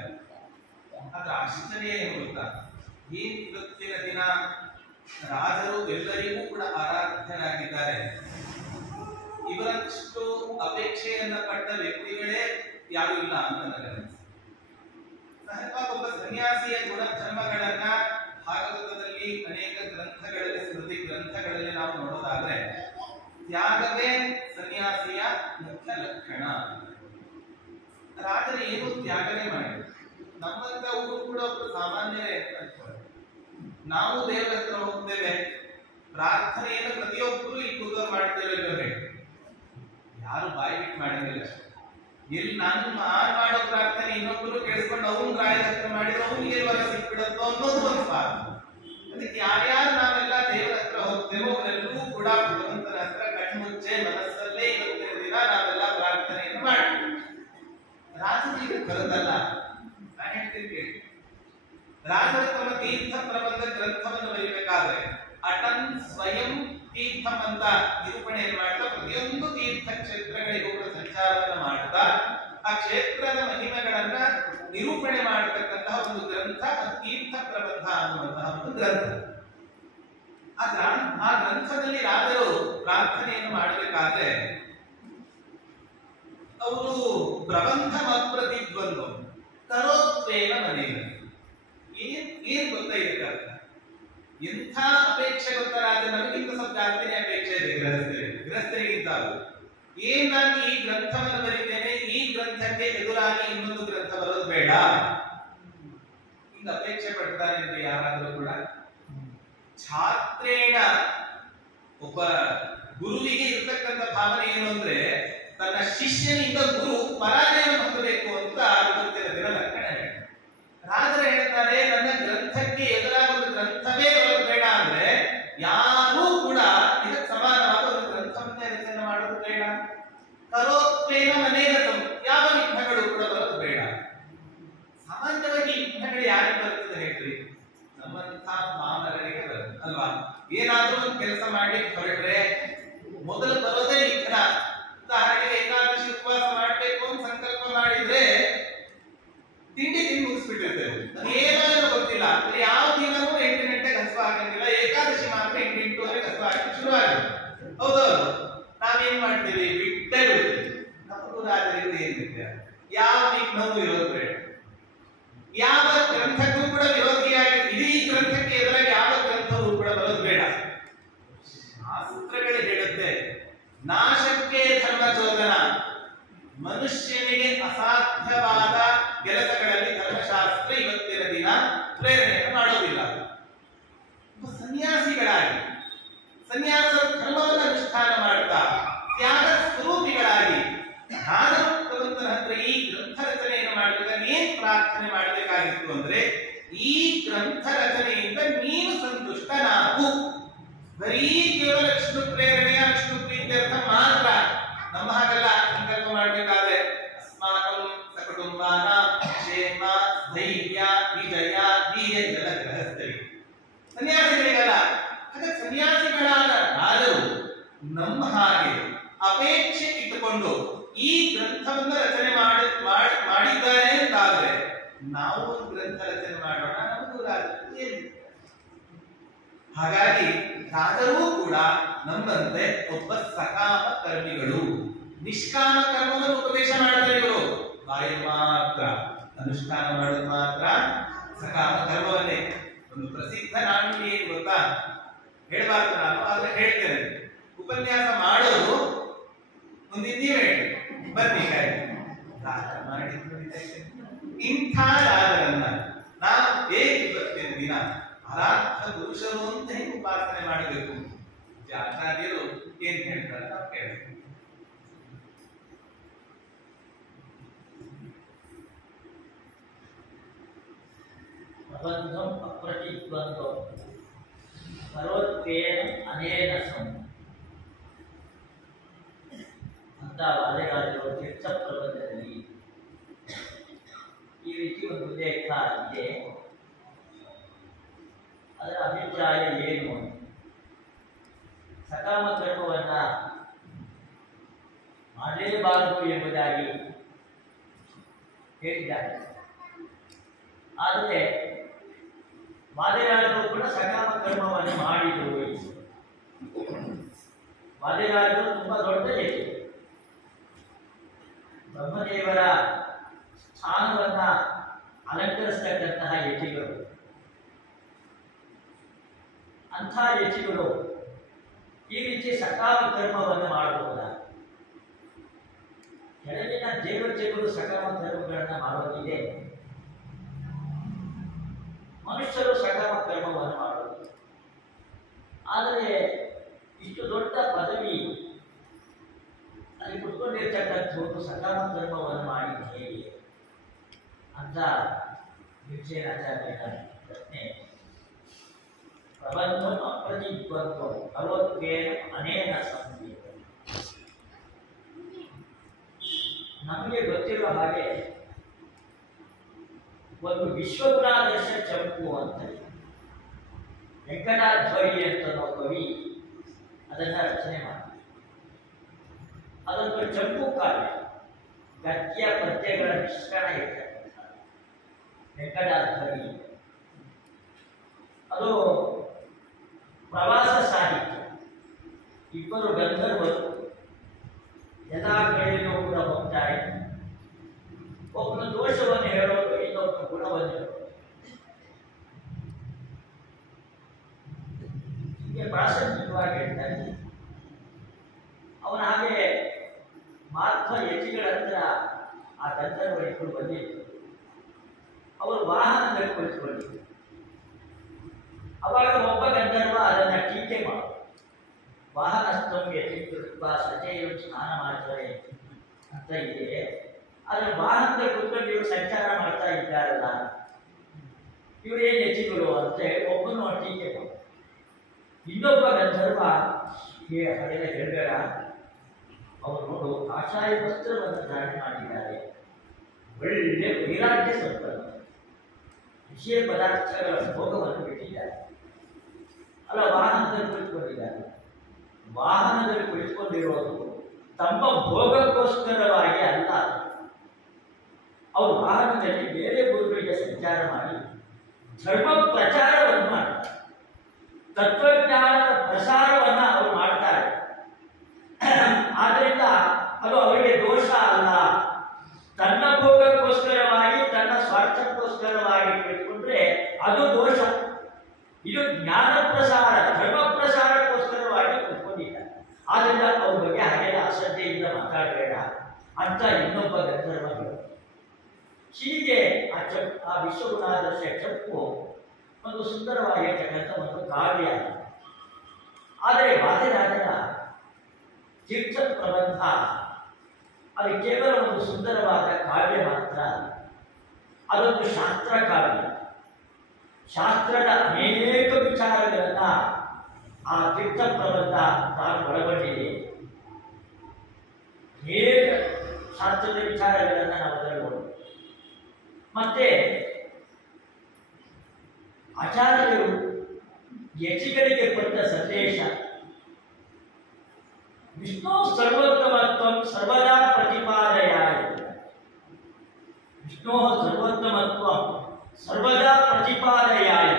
ಅದರ ಆಶ್ಚರ್ಯ ಏನು ಗೊತ್ತಾ? ಈ ಇವತ್ತಿನ ದಿನ ರಾಜರು ಎಲ್ಲರಿಗೂ ಕೂಡ ಆರಾಧ್ಯರಾಗಿದ್ದಾರೆ. ಇವರಷ್ಟು ಅಪೇಕ್ಷೆಯನ್ನ ಪಟ್ಟ ವ್ಯಕ್ತಿಗಳೇ ಯಾರು ಇಲ್ಲ ಅಂತ ನನಗನ್ನಿಸುತ್ತೆ. ಸಹಜವಾಗಿ ಒಬ್ಬ ಸನ್ಯಾಸಿಯ ಗುಣಧರ್ಮಗಳನ್ನ ಭಾಗವತದಲ್ಲಿ ಅನೇಕ ಗ್ರಂಥಗಳಲ್ಲಿ, ಸ್ಮೃತಿ ಗ್ರಂಥಗಳಲ್ಲಿ ನಾವು ನೋಡೋದಾದ್ರೆ ತ್ಯಾಗವೇ ಸನ್ಯಾಸಿಯ ಮುಖ್ಯ ಲಕ್ಷಣ. ರಾಜರು ಏನು ತ್ಯಾಗನೇ ಮಾಡಿದ್ರು. ನಮ್ಮಂತವರು ಕೂಡ ಒಬ್ಬರು ಸಾಮಾನ್ಯರೇ ಅಂತ ನಾವು ದೇವರ ಹತ್ರ ಹೋಗ್ತೇವೆ, ಪ್ರಾರ್ಥನೆಯನ್ನು ಪ್ರತಿಯೊಬ್ಬರು ಈ ಕೂದಲು ಮಾಡ್ತೇವೆ, ಯಾರು ಬಾಯಿ ಬಿಟ್ಟು ಮಾಡೋದಿಲ್ಲ. ಇಲ್ಲಿ ನಾನು ಮಾಡೋ ಪ್ರಾರ್ಥನೆ ಇನ್ನೊಬ್ಬರು ಕೇಳಿಸ್ಕೊಂಡು ಅವನು ರಾಯರ ಹತ್ರ ಮಾಡಿದ್ರೆ ಅವನಿಗೆ ವರ ಸಿಕ್ಬಿಡತ್ತೋ ಅನ್ನೋದು ಒಂದು ಭಾಗ. ಅದಕ್ಕೆ ಯಾರ್ಯಾರು ನಾವೆಲ್ಲ ದೇವರ ಹತ್ರ ಹೋಗ್ತೇವೋ ಅವರೆಲ್ಲರೂ ಕೂಡ ಭಗವಂತನ ಹತ್ರ ಕಣ್ಮುಚ್ಚೆ ಮನಸ್ಸಲ್ಲೇ ಇವತ್ತಿನ ದಿನ ನಾವೆಲ್ಲ ಪ್ರಾರ್ಥನೆಯನ್ನು ಮಾಡ್ತೀವಿ. ರಾಜರಿಗೆ ಬರೋದಲ್ಲ, ನಾನು ಹೇಳ್ತೀನಿ ಕೇಳಿ. ರಾಜರು ತಮ್ಮ ತೀರ್ಥ ಪ್ರಬಂಧ ಗ್ರಂಥವನ್ನು ಬರೀಬೇಕಾದ್ರೆ ಅಟನ್ ಸ್ವಯಂ ತೀರ್ಥಂ ಅಂತ ನಿರೂಪಣೆಯನ್ನು ಮಾಡ್ತಾ ಪ್ರತಿಯೊಂದು ತೀರ್ಥ ಕ್ಷೇತ್ರಗಳಿಗೂ ಕೂಡ ಸಂಚಾರವನ್ನು ಮಾಡ್ತಾ ಆ ಕ್ಷೇತ್ರದ ಮಹಿಮೆಗಳನ್ನ ನಿರೂಪಣೆ ಮಾಡತಕ್ಕಂತಹ ಒಂದು ಗ್ರಂಥ ತೀರ್ಥ ಪ್ರಬಂಧ ಅನ್ನುವಂತಹ ಒಂದು ಗ್ರಂಥ. ಆ ಗ್ರಂಥದಲ್ಲಿ ರಾಜರು ಪ್ರಾರ್ಥನೆಯನ್ನು ಮಾಡಬೇಕಾದ್ರೆ ಅವರು ಪ್ರಬಂಧಮಪ್ರತಿದ್ವಂದು ಕರೋತ್ವೇನ ಮನೆಯಲ್ಲಿ ಏನ್ ಗೊತ್ತಾ ಇದಕ್ಕೆ ಅರ್ಥ? ಎಂಥ ಅಪೇಕ್ಷೆ ಗೊತ್ತರಾದ ನಮಗಿಂತ ಸ್ವಲ್ಪ ಜಾಸ್ತಿನೇ ಅಪೇಕ್ಷೆ ಇದೆ ಗೃಹಸ್ಥರಿಗಿಂತ. ಏನ್ ನಾನು ಈ ಗ್ರಂಥವನ್ನು ಬರೀತೇನೆ, ಈ ಗ್ರಂಥಕ್ಕೆ ಎದುರಾಗಿ ಇನ್ನೊಂದು ಗ್ರಂಥ ಬರೋದು ಬೇಡ, ಹಿಂಗ ಅಪೇಕ್ಷೆ ಪಡ್ತಾರೆ ಅಂದ್ರೆ ಯಾರಾದ್ರೂ ಕೂಡ. ಛಾತ್ರೇಣ ಒಬ್ಬ ಗುರುವಿಗೆ ಇರ್ತಕ್ಕಂಥ ಭಾವನೆ ಏನು ಅಂದ್ರೆ ತನ್ನ ಶಿಷ್ಯನಿಂದ ಗುರು ಪರಾಜಯವನ್ನು ಹೊಂದಬೇಕು ಅಂತ ಇವತ್ತಿನ ದಿನ ಲಕ್ಷಣ ಹೇಳಿ. ರಾಜರು ಹೇಳ್ತಾರೆ ನನ್ನ ಗ್ರಂಥಕ್ಕೆ ಎದುರಾಗಿ ಒಂದು ಗ್ರಂಥವೇ ಬರೋದು ಬೇಡ ಅಂದ್ರೆ ಯಾರೂ ಕೂಡ ಇದಕ್ಕೆ ಸಮಾನವಾದ ಒಂದು ಗ್ರಂಥವನ್ನೇ ರಚನೆ ಮಾಡೋದು ಬೇಡ. ಕರೋತ್ವೇನ ಮನೇಗತಂ, ಯಾವ ವಿಘ್ನಗಳು ಕೂಡ ಬರೋದು ಬೇಡ. ಸಾಮಾನ್ಯವಾಗಿ ವಿಘ್ನಗಳು ಯಾರಿಗೆ ಬರ್ತದೆ ಹೇಳ್ರಿ? ನಮ್ಮಂಥ ಮಾನವರಿಗೆ ಬರುತ್ತೆ ಅಲ್ವಾ? ಏನಾದ್ರೂ ಒಂದು ಕೆಲಸ ಮಾಡ್ಲಿಕ್ಕೆ ಹೊರಟ್ರೆ ಮೊದಲು ಬರೋದೇ ವಿಘ್ನ. ಉದಾಹರಣೆಗೆ ಏಕಾದಶಿ ಉಪವಾಸ ಮಾಡ್ಬೇಕು ಅಂತ ಸಂಕಲ್ಪ ಮಾಡಿದ್ರೆ ತಿಂಡಿ ತಿಂದು ಮುಗಿಸ್ಬಿಟ್ಟಿರ್ತೇವೆ, ಅದೇನೋ ಗೊತ್ತಿಲ್ಲ. ಯಾವ ದಿನವೂ 8 ಗಂಟೆಗೆ ಹಸುವ ಆಗಂಗಿಲ್ಲ, ಏಕಾದಶಿ ಮಾತ್ರ 8-8:30 ಹಸುವ ಆಗಕ್ಕೆ ಶುರುವಾಗುತ್ತೆ. ಹೌದೌದು, ನಾವೇನ್ ಮಾಡ್ತೀವಿ? ಬಿಟ್ಟೇ ಬಿಡ್ತೀವಿ. ನಮಗೂ ರಾಜರಿಗೂ ಏನ್ ಬಿಟ್ಟೆ? ಯಾವ ವಿಘ್ನವೂ ಇರೋದು ಬೇಡ, ಯಾವ ಗ್ರಂಥಕ್ಕೂ ಕೂಡ ವಿರೋಧಿಯಾಗಿ ಇಡೀ ಗ್ರಂಥಕ್ಕೆ ಎದುರಾಗಿ ಯಾವ ಗ್ರಂಥವೂ ಕೂಡ ಬರೋದು ಬೇಡ. ಶಾಸ್ತ್ರಗಳು ಹೇಳುತ್ತೆ ನಾಶಕ್ಕೆ ಧರ್ಮಚೋದನ, ಮನುಷ್ಯನಿಗೆ ಅಸಾಧ್ಯವಾದ ಕೆಲಸಗಳಲ್ಲಿ ಧರ್ಮಶಾಸ್ತ್ರ ಇವತ್ತಿನ ದಿನ ಪ್ರೇರಣೆಯನ್ನು ಮಾಡೋದಿಲ್ಲ. ಸನ್ಯಾಸಿಗಳಾಗಿ ಸನ್ಯಾಸ ಧರ್ಮವನ್ನು ಅನುಷ್ಠಾನ ಮಾಡ್ತಾ ತ್ಯಾಗ ಸ್ವರೂಪಿಗಳಾಗಿ ಭಗವಂತನ ಹತ್ರ ಈ ಗ್ರಂಥ ರಚನೆಯನ್ನು ಮಾಡಬೇಕಾದ್ರೆ ಏನ್ ಪ್ರಾರ್ಥನೆ ಮಾಡಬೇಕಾಗಿತ್ತು ಅಂದ್ರೆ, ಈ ಗ್ರಂಥ ರಚನೆಯಿಂದ ನೀನು ಸಂತುಷ್ಟನಾಗು. ಬರೀ ಕೇವಲ ವಿಷ್ಣು ಪ್ರೇರಣೆಯ ವಿಷ್ಣು ಪ್ರೀತ್ಯರ್ಥ ಮಾತ್ರ. ನಮ್ಮ ಹಾಗೆಲ್ಲ ಸಂಕಲ್ಪ ಮಾಡಬೇಕಾದ್ರೆ ಅಸ್ಮಾಕಂ ಸಕುಟುಂಬಾನ ಕ್ಷೇಮ ಧೈರ್ಯ ವಿಜಯ ವೀರ್ಯ ಇದೆಲ್ಲ ಗೃಹಸ್ಥರಿಗೆ, ಸನ್ಯಾಸಿಗಳಿಗಲ್ಲ. ಹಾಗೆ ಸನ್ಯಾಸಿಗಳಾದ ರಾಜರು ನಮ್ಮ ಹಾಗೆ ಅಪೇಕ್ಷೆ ಇಟ್ಟುಕೊಂಡು ಈ ಗ್ರಂಥವನ್ನು ರಚನೆ ಮಾಡಿದ್ದಾರೆ ಅಂತಾದ್ರೆ ನಾವು ಒಂದು ಗ್ರಂಥ ರಚನೆ ಮಾಡೋಣ, ನಮಗೂ ರಾಜರು. ಹಾಗಾಗಿ ರಾಜರೂ ಕೂಡ ನಮ್ಮಂತೆ ಒಬ್ಬ ಸಕಾಮ ಕರ್ಮಿಗಳು. ನಿಷ್ಕಾಮ ಕರ್ಮವನ್ನು ಉಪದೇಶ ಮಾಡಿದ್ರೆ ಇವರು ಬಾಯಿ ಮಾತ್ರ, ಅನುಷ್ಠಾನ ಮಾಡೋದು ಮಾತ್ರ ಸಕಾಮ ಕರ್ಮವನ್ನೇ. ಒಂದು ಪ್ರಸಿದ್ಧ ನಾಣ್ಯ ಏನು ಗೊತ್ತಾ? ಹೇಳಬಾರ್ದು ನಾನು, ಆದ್ರೆ ಹೇಳ್ತೇನೆ. ಉಪನ್ಯಾಸ ಮಾಡೋದು ಮುಂದಿನ ನೀವೇ ಹೇಳಿ, ಬನ್ನಿ ಇಂಥ ರಾಜರನ್ನ ನಾವು ಹೇಗೆ ಇವತ್ತಿನ ದಿನ ಆರಾಧ್ಯ ಪುರುಷರು ಅಂತ ಹೇಗೆ ಉಪಾಸನೆ ಮಾಡಬೇಕು? ಆಚಾರ್ಯರು ಏನ್ ಹೇಳ್ತಾರೆ ನಾವು ಕೇಳಬೇಕು. ಪ್ರಬಂಧಂ ಅಪ್ರತಿದ್ವಂದ್ವಂ ಕರೋತ್ವೇನ ಅನೇನ ಸಂ ಅಂತ ವಾದಿರಾಜರು ತೀರ್ಥ ಪ್ರಬಂಧದಲ್ಲಿ ಈ ರೀತಿ ಒಂದು ಉಲ್ಲೇಖ ಇದೆ. ಅದರ ಅಭಿಪ್ರಾಯ ಏನು? ಸಕಾಮ ಕರ್ಮವನ್ನ ಮಾಡಲೇಬಾರದು ಎಂಬುದಾಗಿ ಹೇಳಿದ್ದಾರೆ. ಆದರೆ ವಾದಿರಾಜರು ಕೂಡ ಸಕಾಮ ಕರ್ಮವನ್ನು ಮಾಡಿದರು. ವಾದಿರಾಜರು ತುಂಬಾ ದೊಡ್ಡ ಯತಿ, ಬ್ರಹ್ಮದೇವರ ಸ್ಥಾನವನ್ನ ಅಲಂಕರಿಸತಕ್ಕಂತಹ ಯತಿಗಳು. ಅಂಥ ಯತಿಗಳು ಈ ರೀತಿ ಸಕಾಮ ಕರ್ಮವನ್ನು ಮಾಡಬಹುದ? ಕೆಳಗಿನ ದೇವತೆಗಳು ಸಕಾಮ ಕರ್ಮಗಳನ್ನು ಮಾಡೋದಿದೆ, ಮನುಷ್ಯರು ಸಕಾಮ ಕರ್ಮವನ್ನು ಮಾಡುವುದು. ಆದರೆ ಇಷ್ಟು ದೊಡ್ಡ ಪದವಿ ಅಲ್ಲಿ ಕುತ್ಕೊಂಡಿರ್ತಕ್ಕಂಥದ್ದು ಸಕಾಮ ಕರ್ಮವನ್ನು ಮಾಡಿದ ಹೇಗೆ ಅಂತ ವಿಜಯನಾಚಾರ್ಯರ ಪ್ರಶ್ನೆ. ಪ್ರಬಂಧಂ ಅಪ್ರತಿದ್ವಂದ್ವಂ ಕರೋತ್ವೇನ ಅನೇನ ಸಂಧಿ. ನಮಗೆ ಗೊತ್ತಿರುವ ಹಾಗೆ ಒಂದು ವಿಶ್ವಗುಣಾದರ್ಶ ಚಂಪು ಅಂತ ವೆಂಕಟಾಧ್ವರಿ ಅಂತ ಕವಿ ಅದನ್ನ ರಚನೆ ಮಾಡಿ, ಅದೊಂದು ಚಂಪು ಕಾವ್ಯ. ಗದ್ಯ ಪದ್ಯಗಳ ಮಿಶ್ರಣ ಇರ್ತಕ್ಕಂಥ ವೆಂಕಟಾಧ್ವನಿ. ಅದು ಪ್ರವಾಸ ಸಾಹಿತ್ಯ. ಇಬ್ಬರು ಗಂಧರ್ವರು ಎಲ್ಲ ಕಡೆಯಲ್ಲೂ ಕೂಡ ಹೋಗ್ತಾರೆ. ಒಬ್ಬನ ದೋಷವನ್ನು ಹೇಳೋದು, ಇನ್ನೊಬ್ಬನ ಗುಣವನ್ನು ಹೇಳೋದು. ಹೀಗೆ ಪ್ರಾಸಂಗಿಕವಾಗಿ ಹೇಳ್ತಾರೆ. ಅವನ ಹಾಗೆ ಮಾಧ್ವ ಯತಿಗಳ ಹತ್ರ ಆ ಗಂಧರ್ವರು ಇಬ್ಬರು ಬಂದಿದ್ರು. ಅವರು ವಾಹನದಲ್ಲಿ ಕುಳಿತುಕೊಂಡಿದ್ರು. ಅವಾಗ ಒಬ್ಬ ಗಂಧರ್ವ ಅದನ್ನ ಟೀಕೆ ಮಾಡು. ವಾಹನಸ್ಥಂಗೆ ಚಿಂತುತ್ವ ಸಚೆಯು ಸ್ನಾನ ಮಾಡ್ತಾರೆ ಅಂತ ಇದೆ. ಆದ್ರೆ ವಾಹನದಲ್ಲಿ ಕುತ್ಕೊಂಡು ಇವರು ಸಂಚಾರ ಮಾಡ್ತಾ ಇದ್ದಾರಲ್ಲ, ಇವರೇನು ಯತಿಗಳು ಅಂತ ಒಬ್ಬನು ಟೀಕೆ ಮಾಡು. ಇನ್ನೊಬ್ಬ ಗಂಧರ್ವ ಹಳೆಯ ಹೇಳ್ಬೇಡ, ಅವರು ನೋಡು ಕಾಷಾಯ ವಸ್ತ್ರವನ್ನು ಧಾರಣೆ ಮಾಡಿದ್ದಾರೆ, ಒಳ್ಳೆ ವೈರಾಗ್ಯ ಸಂಪನ್ನ, ವಿಷಯ ಪದಾರ್ಥಗಳ ಭೋಗವನ್ನು ಬಿಟ್ಟಿದ್ದಾರೆ. ಅಲ್ಲ, ವಾಹನದಲ್ಲಿ ಕುಳಿತುಕೊಂಡಿದ್ದಾರೆ. ವಾಹನದಲ್ಲಿ ಕುಳಿತುಕೊಂಡಿರೋದು ತಮ್ಮ ಭೋಗಕ್ಕೋಸ್ಕರವಾಗಿ ಅಲ್ಲ. ಅವರು ವಾಹನದಲ್ಲಿ ಬೇರೆ ಊರುಗಳಿಗೆ ಸಂಚಾರ ಮಾಡಿ ಧರ್ಮ ಪ್ರಚಾರವನ್ನು ಮಾಡ್ತಾರೆ, ತತ್ವಜ್ಞಾನದ ಪ್ರಸಾರವನ್ನ ಅವರು ಮಾಡ್ತಾರೆ. ಆದ್ರಿಂದ ಅದು ಅವರಿಗೆ ದೋಷ ಅಲ್ಲ. ತನ್ನ ಭೋಗಕ್ಕೋಸ್ಕರವಾಗಿ, ತನ್ನ ಸ್ವಾರ್ಥಕ್ಕೋಸ್ಕರವಾಗಿ ಕುಳಿತುಕೊಂಡ್ರೆ ಅದು ದೋಷ. ಇದು ಜ್ಞಾನ ಪ್ರಸಾರ, ಧರ್ಮ ಪ್ರಸಾರಕ್ಕೋಸ್ಕರವಾಗಿ ಕುಳಿತುಕೊಂಡಿದ್ದಾರೆ. ಆದ್ರಿಂದ ಅವ್ರ ಬಗ್ಗೆ ಹಾಗೆಲ್ಲ ಅಶ್ರದ್ಧೆಯಿಂದ ಮಾತಾಡಬೇಡ ಅಂತ ಇನ್ನೊಬ್ಬ ಗಂಧರ್ವರು. ಹೀಗೆ ಆ ವಿಶ್ವಗುಣಾದರ್ಶ ಚಪ್ಪು ಒಂದು ಸುಂದರವಾಗಿರ್ತಕ್ಕಂಥ ಒಂದು ಕಾವ್ಯ. ಆದರೆ ವಾದಿರಾಜರ ತೀರ್ಥ ಪ್ರಬಂಧ ಅದು ಕೇವಲ ಒಂದು ಸುಂದರವಾದ ಕಾವ್ಯ ಮಾತ್ರ. ಅದೊಂದು ಶಾಸ್ತ್ರ ಕಾವ್ಯ. ಶಾಸ್ತ್ರದ ಅನೇಕ ವಿಚಾರಗಳನ್ನ ಆ ತೀರ್ಥ ಪ್ರಬಂಧ ತಾನು ಒಳಗೊಂಡಿದೆ. ಅನೇಕ ಶಾಸ್ತ್ರದ ವಿಚಾರಗಳನ್ನ ನಾವು ತರಬಹುದು. ಮತ್ತೆ ಆಚಾರ್ಯರು ಯತಿಗಳಿಗೆ ಕೊಟ್ಟ ಸಂದೇಶ, ವಿಷ್ಣು ಸರ್ವೋತ್ತಮತ್ವಂ ಸರ್ವದಾ ಪ್ರತಿಪಾದಯಾಯ. ವಿಷ್ಣು ಸರ್ವೋತ್ತಮತ್ವಂ ಸರ್ವದಾ ಪ್ರತಿಪಾದಯಾಯ.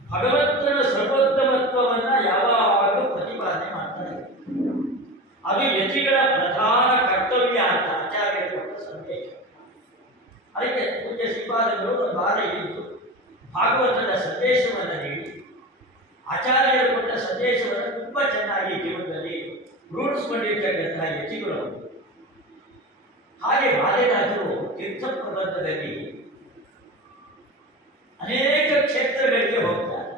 ಭಗವಂತನ ಸರ್ವೋತ್ತಮತ್ವವನ್ನ ಯಾವಾಗಲೂ ಪ್ರತಿಪಾದನೆ ಮಾಡ್ತಾರೆ. ಅದು ಯತಿಗಳ ಪ್ರಧಾನ ಕರ್ತವ್ಯ ಅಂತ ಆಚಾರ್ಯರು ಕೊಟ್ಟ ಸಂದೇಶ. ಅದಕ್ಕೆ ಪೂಜ್ಯ ಶ್ರೀಪಾದಗಳು ಒಂದು ವಾರ ಇದ್ದು ಭಾಗವತದ ಸಂದೇಶವನ್ನು ನೀಡಿ ಆಚಾರ್ಯರು ಕೊಟ್ಟ ಸಂದೇಶವನ್ನು ತುಂಬಾ ಚೆನ್ನಾಗಿ ಜೀವನದಲ್ಲಿ ರೂಢಿಸಿಕೊಂಡಿರ್ತಕ್ಕಂಥ ಯತಿಗಳು. ಹಾಗೆ ವಾದಿರಾಜರು ತೀರ್ಥ ಪ್ರಬಂಧದಲ್ಲಿ ಅನೇಕ ಕ್ಷೇತ್ರಗಳಿಗೆ ಹೋಗ್ತಾರೆ.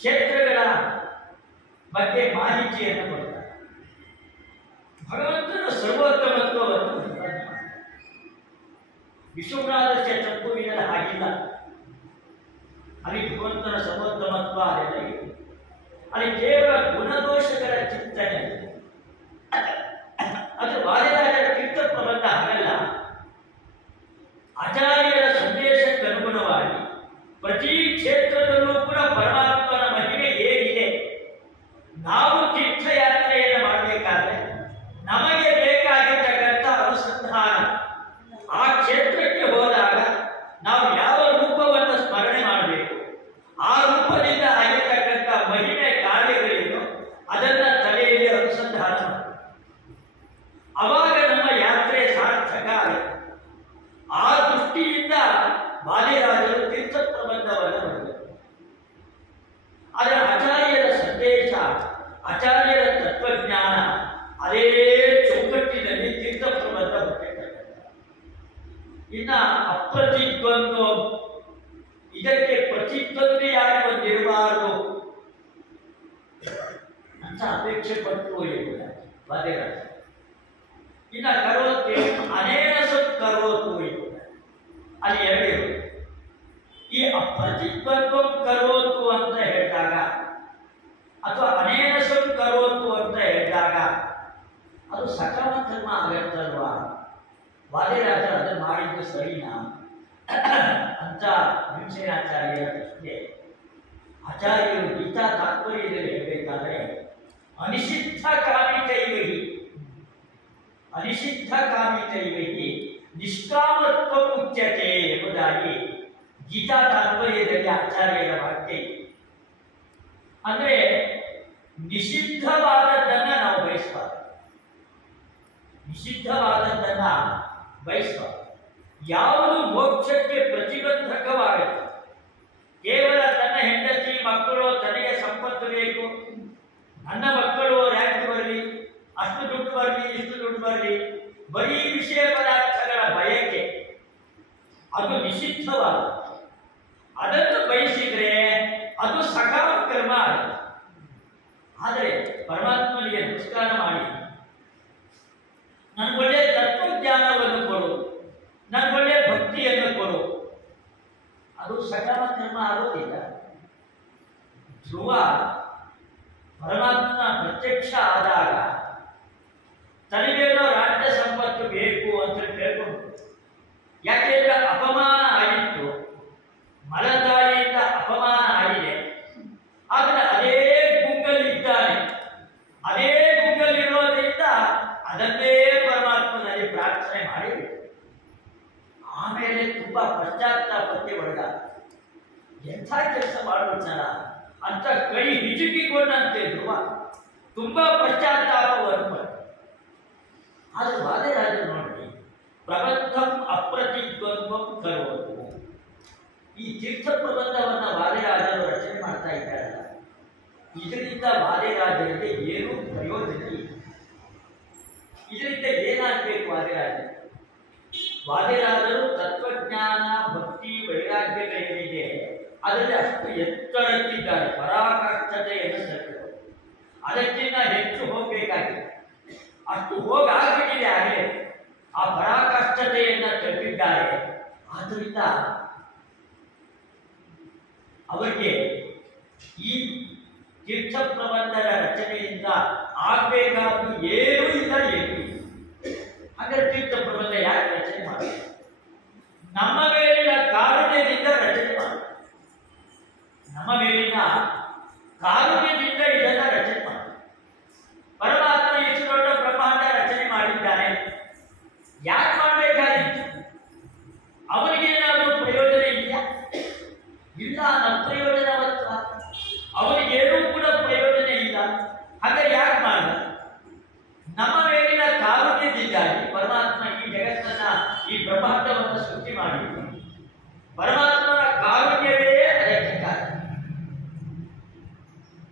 ಕ್ಷೇತ್ರಗಳ ಬಗ್ಗೆ ಮಾಹಿತಿಯನ್ನು ಕೊಡ್ತಾರೆ. ಭಗವಂತನ ಸರ್ವೋತ್ತಮತ್ವವನ್ನು ಪ್ರತಿಪಾದನೆ ಮಾಡ್ತಾರೆ. ವಿಶ್ವಗುಣಾದರ್ಶ ಚಪ್ಪುವಿನಲ್ಲಿ ಹಾಗಿಲ್ಲ. ಅಲ್ಲಿ ಭಗವಂತನ ಸರ್ವೋತ್ತಮತ್ವ ಅದೆಲ್ಲ ಇದೆ. ಅಲ್ಲಿ ಕೇವಲ ಗುಣದೋಷಗಳ ಚಿಂತನೆ. ಅದು ವಾದಿರಾಜರ ತೀರ್ಥ ಪ್ರಬಂಧ ಹಾಗಲ್ಲ. ಆಚಾರ್ಯರ ಸಂದೇಶಕ್ಕೆ ಅನುಗುಣವಾಗಿ ಪ್ರತಿ ಕ್ಷೇತ್ರದಲ್ಲೂ ಕೂಡ ಪರಮಾತ್ಮನ ಮಹಿಮೆ ಏನಿದೆ. ನಾವು ತೀರ್ಥಯಾತ್ರೆಯನ್ನು ಮಾಡಬೇಕಾದ್ರೆ ನಮಗೆ ಬೇಕಾಗಿರ್ತಕ್ಕಂಥ ಅನುಸಂಧಾನ, ಆ ಕ್ಷೇತ್ರಕ್ಕೆ ಹೋದಾಗ ನಾವು ಯಾವ ರೂಪವನ್ನು ಸ್ಮರಣೆ ಮಾಡಬೇಕು, ಆ ರೂಪದಿಂದ ಆಗಿರ್ತಕ್ಕಂಥ ಮಹಿಮೆ ಕಾರ್ಯಗಳೇನು ಅದನ್ನ ತಲೆಯಲ್ಲಿ ಅನುಸಂಧಾನ ಮಾಡಬೇಕು. ಅವಾಗ ನಮ್ಮ ಯಾತ್ರೆ ಸಾರ್ಥಕ ಆಗುತ್ತೆ. ಆ ದೃಷ್ಟಿಯಿಂದ ವಾದಿರಾಜರು ತೀರ್ಥ ಪ್ರಬಂಧವನ್ನು ಬರೆದರು. ಆದರೆ ಆಚಾರ್ಯರ ಸಂದೇಶ, ಆಚಾರ್ಯರ ತತ್ವಜ್ಞಾನ ಅದೇ ಚೌಕಟ್ಟಿನಲ್ಲಿ ತೀರ್ಥ ಪ್ರಬಂಧ ಹುಟ್ಟಿರ್ತಕ್ಕಂಥ. ಇನ್ನ ಅಪ್ರತಿದ್ವಂದ್ವ, ಇದಕ್ಕೆ ಪ್ರತಿದ್ವಂದ್ವಿಯಾಗಿ ಬಂದಿರಬಾರದು ಅಂತ ಅಪೇಕ್ಷೆ ಪಟ್ಟು ಇರುವುದ ವಾದಿರಾಜ. ಇನ್ನ ಕರೋತಿ ಅನೇನ ಸತ್ ಕರೋತು ಇರುವುದ, ಅಲ್ಲಿ ಎರಡು. ಈ ಅಪ್ರತಿದ್ವಂದ್ವಂ ಕರೋತು ಅಂತ ಹೇಳಿದಾಗ ಅಥವಾ ಅನೇನ ಸತ್ ಕರೋತು ಅಂತ ಹೇಳಿದಾಗ ಅದು ಸಕಾಮ ಧರ್ಮ ಆಗತ್ತಲ್ವಾ? ವಾದಿರಾಜ ಅದನ್ನು ಮಾಡಿದ್ದು ಸರಿನಾ ಅಂತ ಭೀಮಸೇನಾಚಾರ್ಯರ ಪ್ರಶ್ನೆ. ಆಚಾರ್ಯರು ಗೀತಾ ತಾತ್ಪರ್ಯದಲ್ಲಿ ಹೇಳಬೇಕಾದ್ರೆ ಅನಿಷಿದ್ಧ ಕಾಮಿಕೈವಹಿ, ಅನಿಷಿದ್ಧ ಕಾಮಿತೈವೈಹಿ ನಿಷ್ಕಾಮತ್ವ ಉಚ್ಯತೆ ಎಂಬುದಾಗಿ ಗೀತಾ ತಾತ್ಪರ್ಯದಲ್ಲಿ ಆಚಾರ್ಯರ ವಾಕ್ಯ ಇದೆ. ಅಂದ್ರೆ ನಿಷಿದ್ಧವಾದದ್ದನ್ನ ನಾವು ಬಯಸಬಾರದು, ನಿಷಿದ್ಧವಾದದ್ದನ್ನ ಬಯಸಬಾರದು. ಯಾವುದು ಮೋಕ್ಷಕ್ಕೆ ಪ್ರತಿಬಂಧಕವಾಗುತ್ತೆ, ಕೇವಲ ತನ್ನ ಹೆಂಡತಿ ಮಕ್ಕಳು ತನಗೆ ಸಂಪತ್ತು ಬೇಕು, ನನ್ನ ಮಕ್ಕಳು ರ್ಯಾಂಕ್ ಬರಲಿ, ಅಷ್ಟು ದುಡ್ಡು ಬರಲಿ, ಇಷ್ಟು ದುಡ್ಡು ಬರಲಿ, ಬರೀ ವಿಷಯ ಪದಾರ್ಥಗಳ ಬಯಕೆ, ಅದು ನಿಷಿದ್ಧವಾದ. ಅದನ್ನು ಬಯಸಿದ್ರೆ ಅದು ಸಕಾಮ ಕರ್ಮ ಆಗುತ್ತೆ. ಆದರೆ ಪರಮಾತ್ಮನಿಗೆ ನಮಸ್ಕಾರ ಮಾಡಿ ನನಗೊಳ್ಳೆ ತತ್ವಜ್ಞಾನವನ್ನು ಕೊಡು, ನನಗೊಳ್ಳೆ ಭಕ್ತಿಯನ್ನು ಕೊಡು, ಅದು ಸಕಾಮ ಕರ್ಮ ಆಗೋದಿಲ್ಲ. ಧ್ರುವ ಪರಮಾತ್ಮ ಪ್ರತ್ಯಕ್ಷ ಆದಾಗ ತನಗೇನೋ ರಾಜ್ಯ ಸಂಪತ್ತು ಬೇಕು ಅಂತ ಕೇಳ್ಕೊಂಡು, ಯಾಕೆಂದ್ರೆ ಅಪಮಾನ ಆಗಿತ್ತು, ಮಲತಾಯಿಯಿಂದ ಅಪಮಾನ ಆಗಿದೆ, ಆದರೆ ಅದೇ ಗುಂಗಲ್ಲಿದ್ದಾನೆ, ಅದೇ ಗುಂಗಲ್ಲಿರೋದ್ರಿಂದ ಅದನ್ನೇ ಪರಮಾತ್ಮನಲ್ಲಿ ಪ್ರಾರ್ಥನೆ ಮಾಡಿ ಆಮೇಲೆ ತುಂಬಾ ಪಶ್ಚಾತ್ತಾಪಕ್ಕೆ ಒಳಗ ಎಂಥ ಕೆಲಸ ಮಾಡ್ಬಿಡ್ತಾರ ಅಂತ ಕೈ ಹಿಚುಕಿಕೊಂಡಂತೆ ಧ್ರುವ ತುಂಬಾ ಪಶ್ಚಾತ್ತಾಪವನ್ನು ಪಟ್ಟ. ಆದ್ರೆ ವಾದಿರಾಜರು ನೋಡಿ, ಪ್ರಬಂಧಂ ಅಪ್ರತಿದ್ವಂದ್ವಂ ಕರೋದು, ಈ ತೀರ್ಥ ಪ್ರಬಂಧವನ್ನ ವಾದಿರಾಜರು ರಚನೆ ಮಾಡ್ತಾ ಇದ್ದಾರಲ್ಲ, ಇದರಿಂದ ವಾದಿರಾಜರಿಗೆ ಏನೂ ಪ್ರಯೋಜನ ಇಲ್ಲ. ಇದರಿಂದ ಏನಾಗಬೇಕು ವಾದಿರಾಜರು? ವಾದಿರಾಜರು ತತ್ವಜ್ಞಾನ, ಭಕ್ತಿ, ವೈರಾಗ್ಯಗಳೇನಿದೆ ಅದರಲ್ಲಿ ಅಷ್ಟು ಎತ್ತರಕ್ಕಿದ್ದಾರೆ, ಪರಾಕಾಷ್ಠತೆಯನ್ನು ತಲುಪಿದರು. ಅದಕ್ಕಿಂತ ಹೆಚ್ಚು ಹೋಗಬೇಕಾಗಿದೆ, ಅಷ್ಟು ಹೋಗಾಗ್ಬಿಟ್ಟಿದೆ. ಆಗಲೇ ಆ ಪರಾಕಾಷ್ಠತೆಯನ್ನು ತಲುಪಿದ್ದಾರೆ. ಆದ್ದರಿಂದ ಅವರಿಗೆ ಈ ತೀರ್ಥ ಪ್ರಬಂಧದ ರಚನೆಯಿಂದ ಆಗಬೇಕಾದ್ದು ಏನೂ ಇಲ್ಲ, ಏನೂ ಇಲ್ಲ. ಹಾಗಾದ್ರೆ ತೀರ್ಥ ಪ್ರಬಂಧ ಯಾಕೆ ರಚನೆ ಮಾಡಿ? ನಮ್ಮ ಮೇಲಿನ ಕಾರುಣ್ಯದಿಂದ ರಚನೆ ಮಾಡಿ, ನಮ್ಮ ಮೇಲಿನ ಕಾರುಣ್ಯದಿಂದ ಇದನ್ನ ರಚನೆ ಮಾಡಿ. ಪರಮಾತ್ಮ ಇಷ್ಟು ದೊಡ್ಡ ಬ್ರಹ್ಮಾಂಡ ರಚನೆ ಮಾಡಿದ್ದಾನೆ, ಯಾಕೆ ಮಾಡಬೇಕಾಗಿತ್ತು? ಅವನಿಗೇನಾದರೂ ಪ್ರಯೋಜನ ಇದೆಯಾ? ಇಲ್ಲ, ನಮ್ಮ ಪ್ರಯೋಜನವತ್ವ ಅವನಿಗೇನೂ ಕೂಡ ಪ್ರಯೋಜನ ಇಲ್ಲ. ಹಾಗೆ ಯಾಕೆ ಮಾಡ? ನಮ್ಮ ಮೇಲಿನ ಕಾರುಣ್ಯದಿಂದಾಗಿ ಪರಮಾತ್ಮ ಈ ಜಗತ್ತನ್ನ, ಈ ಬ್ರಹ್ಮಾಂಡವನ್ನು ಸೃಷ್ಟಿ ಮಾಡಿ, ಪರಮಾತ್ಮನ ಕಾರುಣ್ಯವೇ ಅದಕ್ಕೆ ಕಾರಣ.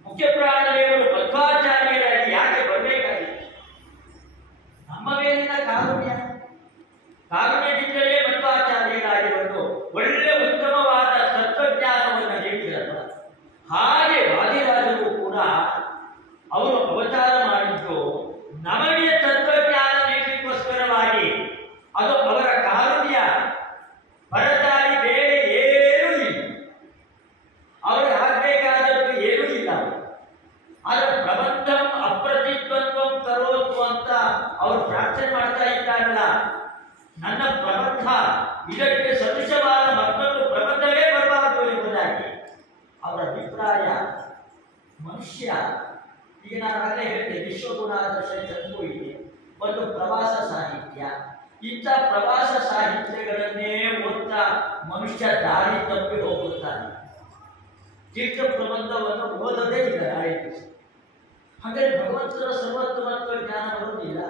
ಮುಖ್ಯ ಪ್ರಾಣದೇವರು ಮಧ್ವಾಚಾರ್ಯರಾಗಿ ಯಾಕೆ ಬರಬೇಕಾಗಿತ್ತು? ನಮ್ಮ ಮೇಲಿನ ಕಾರುಣ್ಯದಿಂದಲೇ ಮಧ್ವಾಚಾರ್ಯರಾಗಿ ಬಂದು ಒಳ್ಳೆ ಉತ್ತಮವಾದ ತತ್ವಜ್ಞಾನವನ್ನು ನೀಡಿದರಲ್ಲ. ಹಾಗೆ ವಾದಿರಾಜರು ಕೂಡ ಅವರು ಅವತಾರ ಮಾಡಿದ್ದು ನಮಗೆ ತತ್ವಜ್ಞಾನ ನೀಡಲಿಕ್ಕೋಸ್ಕರವಾಗಿ. ಅದು ಅವರ ಕಾರುಣ್ಯ ಹೊರತಾಗಿ ಬೇರೆ ಏನೂ ಇಲ್ಲ, ಅವರು ಆಗಬೇಕಾದದ್ದು ಏನೂ ಇಲ್ಲ. ಆದರೆ ಪ್ರಬಂಧಂ ಅಪ್ರತಿದ್ವಂದ್ವಂ ಕರೋತು ಅಂತ ಅವರು ಪ್ರಾರ್ಥನೆ ಮಾಡ್ತಾ ಇದ್ದಾರಲ್ಲ, ನನ್ನ ಪ್ರಬಂಧ ಇದಕ್ಕೆ ಸದೃಶವಾದ ಮತ್ತೊಂದು ಪ್ರಬಂಧವೇ ಬರಬಾರದು ಎಂಬುದಾಗಿ ಅವರ ಅಭಿಪ್ರಾಯ. ಮನುಷ್ಯ, ಈಗ ನಾನು ಆಗಲೇ ಹೇಳಿದೆ, ವಿಶ್ವಗುಣಾದರ್ಶ ಚಂಪು ಇದೆ, ಒಂದು ಪ್ರವಾಸ ಸಾಹಿತ್ಯ. ಇಂಥ ಪ್ರವಾಸ ಸಾಹಿತ್ಯಗಳನ್ನೇ ಓದ್ತಾ ಮನುಷ್ಯ ದಾರಿ ತಪ್ಪಿ ಹೋಗುತ್ತಾನೆ. ತೀರ್ಥ ಪ್ರಬಂಧವನ್ನು ಓದದೇ ಇಲ್ಲ ಆಯಿತು. ಹಾಗಾದ್ರೆ ಭಗವಂತನ ಸರ್ವೋತ್ತಮತ್ವ ಜ್ಞಾನ ಬರುವುದಿಲ್ಲ.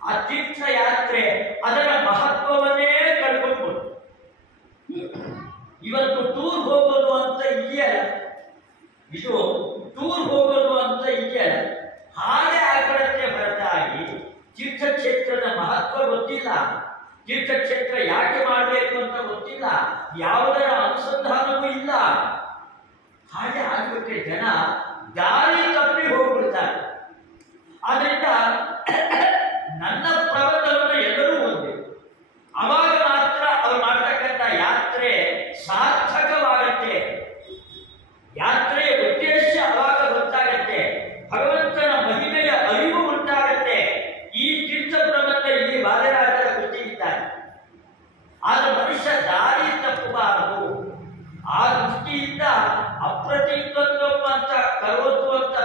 ಆ ತೀರ್ಥ ಯಾತ್ರೆ ಅದರ ಮಹತ್ವವನ್ನೇ ಕಳ್ಕೊಂಡು ಇವತ್ತು ಟೂರ್ ಹೋಗೋದು ಅಂತ ಇದೆಯಲ್ಲ, ಇದು ಟೂರ್ ಹೋಗೋದು ಅಂತ ಇದೆಯಲ್ಲ, ಹಾಗೆ ಆಗಡಕ್ಕೆ ಹೊರತಾಗಿ ತೀರ್ಥಕ್ಷೇತ್ರದ ಮಹತ್ವ ಗೊತ್ತಿಲ್ಲ, ತೀರ್ಥಕ್ಷೇತ್ರ ಯಾಕೆ ಮಾಡಬೇಕು ಅಂತ ಗೊತ್ತಿಲ್ಲ, ಯಾವುದರ ಅನುಸಂಧಾನವೂ ಇಲ್ಲ. ಹಾಗೆ ಆಗ್ಬಿಟ್ರೆ ಜನ ದಾರಿ ತಪ್ಪಿ ಹೋಗ್ಬಿಡ್ತಾರೆ. ಆದ್ರಿಂದ ನನ್ನ ಪ್ರಬಂಧವನ್ನು ಎಲ್ಲರೂ ಓದಬೇಕು, ಅವಾಗ ಮಾತ್ರ ಅವರು ಮಾಡ್ತಕ್ಕಂಥ ಯಾತ್ರೆ ಸಾರ್ಥಕವಾಗತ್ತೆ. ಯಾತ್ರೆಯ ಉದ್ದೇಶ ಅವಾಗ ಗೊತ್ತಾಗತ್ತೆ, ಭಗವಂತನ ಮಹಿಮೆಯ ಅರಿವು ಉಂಟಾಗತ್ತೆ. ಈ ತೀರ್ಥ ಪ್ರಬಂಧ ಇಲ್ಲಿ ವಾದಿರಾಜರ ಕೃತಿಯಿದ್ದಾರೆ. ಆದ್ರೆ ಮನುಷ್ಯ ದಾರಿ ತಪ್ಪಬಾರದು. ಆ ದೃಷ್ಟಿಯಿಂದ ಅಪ್ರತಿದ್ವಂದ್ವಂ ಅಂತ ಕರೋತು ಅಂತ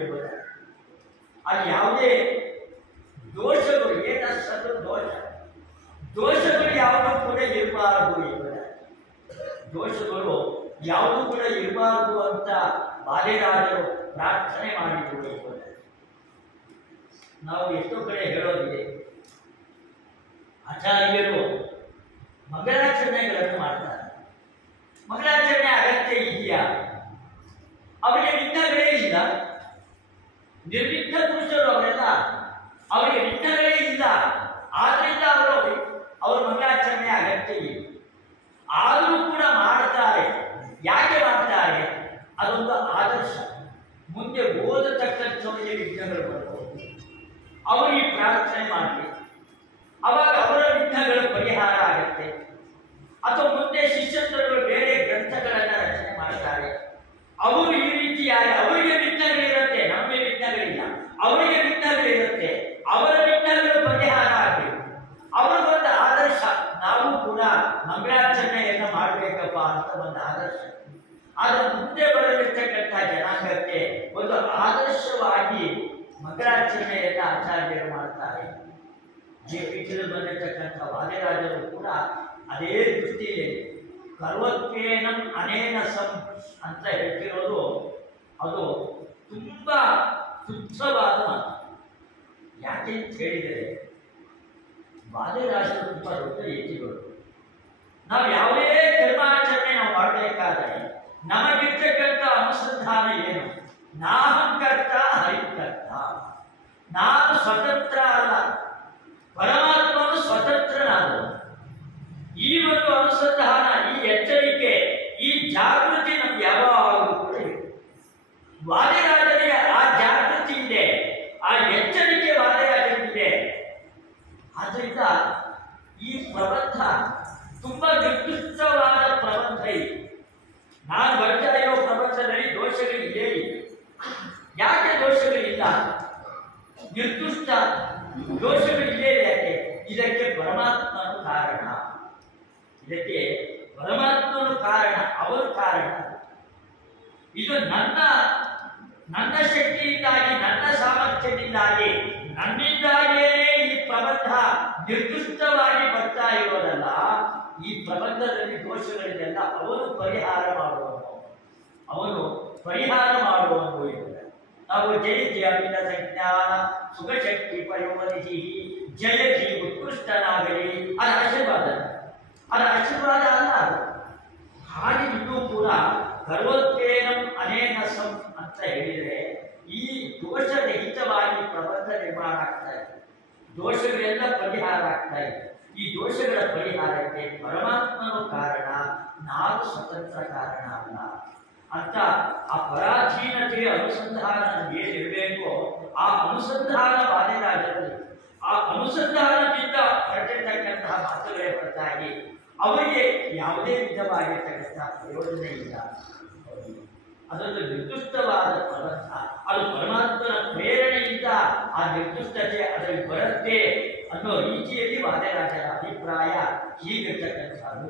ಎಂಬುದು ಅಲ್ಲಿ ಯಾವುದೇ ದೋಷಗಳು ಏನಷ್ಟು ದೋಷಗಳು ಯಾವುದು ಕೂಡ ಇರಬಾರದು ಎಂಬುದು ದೋಷಗಳು ಯಾವುದು ಕೂಡ ಇರಬಾರದು ಅಂತ ಬಾಲ್ಯರಾಜರು ಪ್ರಾರ್ಥನೆ ಮಾಡಿದರು ಎಂಬುದು ನಾವು ಎಷ್ಟೋ ಕಡೆ ಹೇಳೋದಿದೆ. ಆಚಾರ್ಯರು ಮಂಗಳಾಚರಣೆಗಳನ್ನು ಮಾಡ್ತಾರೆ. ಮಂಗಳಾಚರಣೆ ಅಗತ್ಯ ಇದೆಯಾ? ಅವರಿಗೆ ವಿಘ್ನಗಳೇ ಇಲ್ಲ. ನಿರ್ವಿಘ್ನ ಪುರುಷರು ಅವರೆಲ್ಲ, ಅವರಿಗೆ ವಿಘ್ನಗಳೇ ಇಲ್ಲ. ಆದ್ರಿಂದ ಅವರ ಮಂಗಳಾಚರಣೆ ಅಗತ್ಯ ಇಲ್ಲ. ಆದರೂ ಕೂಡ ಮಾಡ್ತಾರೆ. ಯಾಕೆ ಮಾಡ್ತಾರೆ? ಅದೊಂದು ಆದರ್ಶ. ಮುಂದೆ ಓದತಕ್ಕಂಥವರಿಗೆ ವಿಘ್ನಗಳು ಬರಬಹುದು. ಅವರು ಈ ಪ್ರಾರ್ಥನೆ ಮಾಡಲಿ, ಅವಾಗ ಅವರ ವಿಘ್ನಗಳು ಪರಿಹಾರ ಆಗುತ್ತೆ. ಅಥವಾ ಮುಂದೆ ಶಿಷ್ಯಂತರುಗಳು ಬೇರೆ ಗ್ರಂಥಗಳನ್ನು ರಚನೆ ಮಾಡ್ತಾರೆ. ಅವರು ಈ ರೀತಿಯಾಗಿ ಅವರಿಗೆ ವಿಘ್ನಗಳಿರುತ್ತೆ, ನಮಗೆ ವಿಘ್ನಗಳಿಲ್ಲ. ಅವರಿಗೆ ವಿಘ್ನಗಳಿರುತ್ತೆ, ಅವರ ವಿಘ್ನಗಳು ಪರಿಹಾರ ಆಗಬೇಕು. ಅವರಿಗೊಂದು ಆದರ್ಶ, ನಾವು ಕೂಡ ಮಂಗಳಾಚರಣೆಯನ್ನು ಮಾಡಬೇಕಪ್ಪ ಅಂತ ಒಂದು ಆದರ್ಶ. ಆದ್ರೆ ಮುಂದೆ ಬರಲಿರ್ತಕ್ಕಂಥ ಜನಾಂಗಕ್ಕೆ ಒಂದು ಆದರ್ಶವಾಗಿ ಮಂಗಳಾಚರಣೆಯನ್ನು ಆಚಾರ್ಯರು ಮಾಡ್ತಾರೆ. ಈ ಪೀಠದಲ್ಲಿ ಬಂದಿರತಕ್ಕಂಥ ವಾದಿರಾಜರು ಕೂಡ ಅದೇ ದೃಷ್ಟಿಯಲ್ಲಿ ಕರ್ವತ್ವೇನಂ ಅನೇನ ಸಂ ಅಂತ ಹೇಳ್ತಿರೋದು ಅದು ತುಂಬಾ ಶುದ್ಧವಾದ ಮಾತು. ಯಾಕೆ ಅಂತ ಹೇಳಿದರೆ ವಾದಿರಾಜರು ತುಂಬಾ ದೊಡ್ಡ ಯತಿಗಳು. ನಾವು ಯಾವುದೇ ಕರ್ಮಾಚರಣೆ ನಾವು ಮಾಡಬೇಕಾದರೆ ನಮಗಿರ್ತಕ್ಕಂಥ ಅನುಸಂಧಾನ ಏನು? ನಾಹಂಕರ್ತ ಹರಿಕರ್ತ. ನಾನು ಸ್ವತಂತ್ರ ಅಲ್ಲ, ಪರಮಾತ್ಮನು ಸ್ವತಂತ್ರನಾದನು. ಈ ಒಂದು ಅನುಸಂಧಾನ, ಈ ಎಚ್ಚರಿಕೆ, ಈ ಜಾಗೃತಿ ನಮ್ಗೆ ಯಾವಾಗಲೂ ಕೂಡ ಇದೆ. ವಾದಿರಾಜರಿಗೆ ಆ ಜಾಗೃತಿ ಇದೆ, ಆ ಎಚ್ಚರಿಕೆ ವಾದಿರಾಜರಿಗಿದೆ. ಆದ್ರಿಂದ ಈ ಪ್ರಬಂಧ ತುಂಬಾ ನಿರ್ದಿಷ್ಟವಾದ ಪ್ರಬಂಧ ಇದೆ. ನಾನು ಬರ್ತಾ ಇರೋ ಪ್ರಬಂಧದಲ್ಲಿ ದೋಷಗಳಿದೆ. ಯಾಕೆ ದೋಷಗಳಿಲ್ಲ? ನಿರ್ದಿಷ್ಟ ದೋಷಗಳಿದೆ. ಯಾಕೆ? ಇದಕ್ಕೆ ಪರಮಾತ್ಮನು ಕಾರಣ. ಇದಕ್ಕೆ ಪರಮಾತ್ಮನು ಕಾರಣ, ಅವರು ಕಾರಣ. ಇದು ನನ್ನ ಶಕ್ತಿಯಿಂದಾಗಿ, ನನ್ನ ಸಾಮರ್ಥ್ಯದಿಂದಾಗಿ, ನನ್ನಿಂದಾಗಿಯೇ ಈ ಪ್ರಬಂಧ ನಿರ್ದಿಷ್ಟವಾಗಿ ಬರ್ತಾ ಇರೋದಲ್ಲ. ಈ ಪ್ರಬಂಧದಲ್ಲಿ ದೋಷಗಳಿದೆಲ್ಲ ಅವನು ಪರಿಹಾರ ಮಾಡುವನು ಎಂಬುದು ನಾವು ಜಯ ಜಯಮಿತ ಸಂಜ್ಞಾನ ಸುಖಶಕ್ತಿ ಪಯೋನಿಧಿ ಜಯತಿ ಉತ್ಕೃಷ್ಟನಾಗಲಿ. ಅದು ಆಶೀರ್ವಾದ ಅಲ್ಲ. ಹಾಗೆ ಇನ್ನೂ ಕೂಡ ಕರ್ವತ್ವೇನಂ ಅನೇನ ಸಂ ಅಂತ ಹೇಳಿದರೆ ಈ ದೋಷರಹಿತವಾಗಿ ಪ್ರಬಂಧ ನಿರ್ಮಾಣ ಆಗ್ತಾ ಇದೆ. ದೋಷಗಳೆಲ್ಲ ಪರಿಹಾರ ಆಗ್ತಾ ಇದೆ. ಈ ದೋಷಗಳ ಪರಿಹಾರಕ್ಕೆ ಪರಮಾತ್ಮನು ಕಾರಣ, ನಾವು ಸ್ವತಂತ್ರ ಕಾರಣ ಅಲ್ಲ ಅಂತ ಆ ಪರಾಧೀನತೆಯ ಅನುಸಂಧಾನ ಏನಿರಬೇಕೋ ಆ ಅನುಸಂಧಾನ ಬಾಲ್ಯರಾಜರಲ್ಲಿ, ಆ ಅನುಸಂಧಾನದಿಂದ ಹೊರಟಿರ್ತಕ್ಕಂತಹ ಮಾತುಗಳೇ ಹೊರತಾಗಿ ಅವರಿಗೆ ಯಾವುದೇ ವಿಧವಾಗಿರ್ತಕ್ಕಂತಹ ಪ್ರಯೋಜನ ಇಲ್ಲ. ಅದೊಂದು ನಿರ್ದಿಷ್ಟವಾದ ಪ್ರಬಂಧ. ಅದು ಪರಮಾತ್ಮನ ಪ್ರೇರಣೆಯಿಂದ ಆ ನಿರ್ದಿಷ್ಟತೆ ಅದರಲ್ಲಿ ಬರುತ್ತೆ ಅನ್ನೋ ರೀತಿಯಲ್ಲಿ ವಾದಿರಾಜರ ಅಭಿಪ್ರಾಯ ಹೀಗಿರ್ತಕ್ಕಂಥದ್ದು.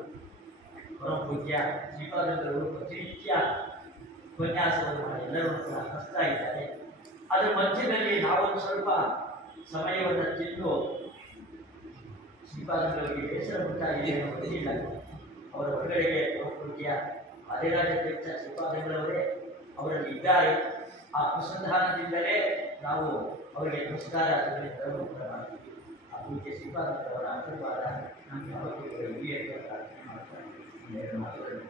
ಪರಮಪೂಜ್ಯ ಶ್ರೀಪಾದಂಗಳವರು ಪ್ರತಿನಿತ್ಯ ಉಪನ್ಯಾಸವನ್ನು ಮಾಡಿ ಎಲ್ಲರೂ ಕೂಡ ಹಸ್ತಾ ಇದ್ದಾರೆ. ಅದರ ಮಧ್ಯದಲ್ಲಿ ನಾವೊಂದು ಸ್ವಲ್ಪ ಸಮಯವನ್ನು ತಿಂದು ಶ್ರೀಪಾದಂಗಳಿಗೆ ಬೇಸರ ಉಂಟಾಗಿದೆ ಅನ್ನೋ ಗೊತ್ತಿಲ್ಲ. ಅವರ ಹೊರಗಡೆಗೆ ಪರಮಪೂಜ್ಯ ವಾದಿರಾಜ ತೀರ್ಥ ಶ್ರೀಪಾದಂಗಳವರೇ ಅವರಲ್ಲಿ ಇದ್ದಾರೆ. ಆ ಅನುಸಂಧಾನದಿಂದಲೇ ನಾವು ಅವರಿಗೆ ನಮಸ್ಕಾರ ಮಾಡ್ತೀವಿ. ಆ ಪೂಜ್ಯ ಶ್ರೀಪಾದಂಗಳವರ ಆಶೀರ್ವಾದ ನಮಗೆ ಯಾವತ್ತೂ ಪ್ರಾರ್ಥನೆ ಮಾಡ್ತಾರೆ. ಮಾತುಗಳನ್ನು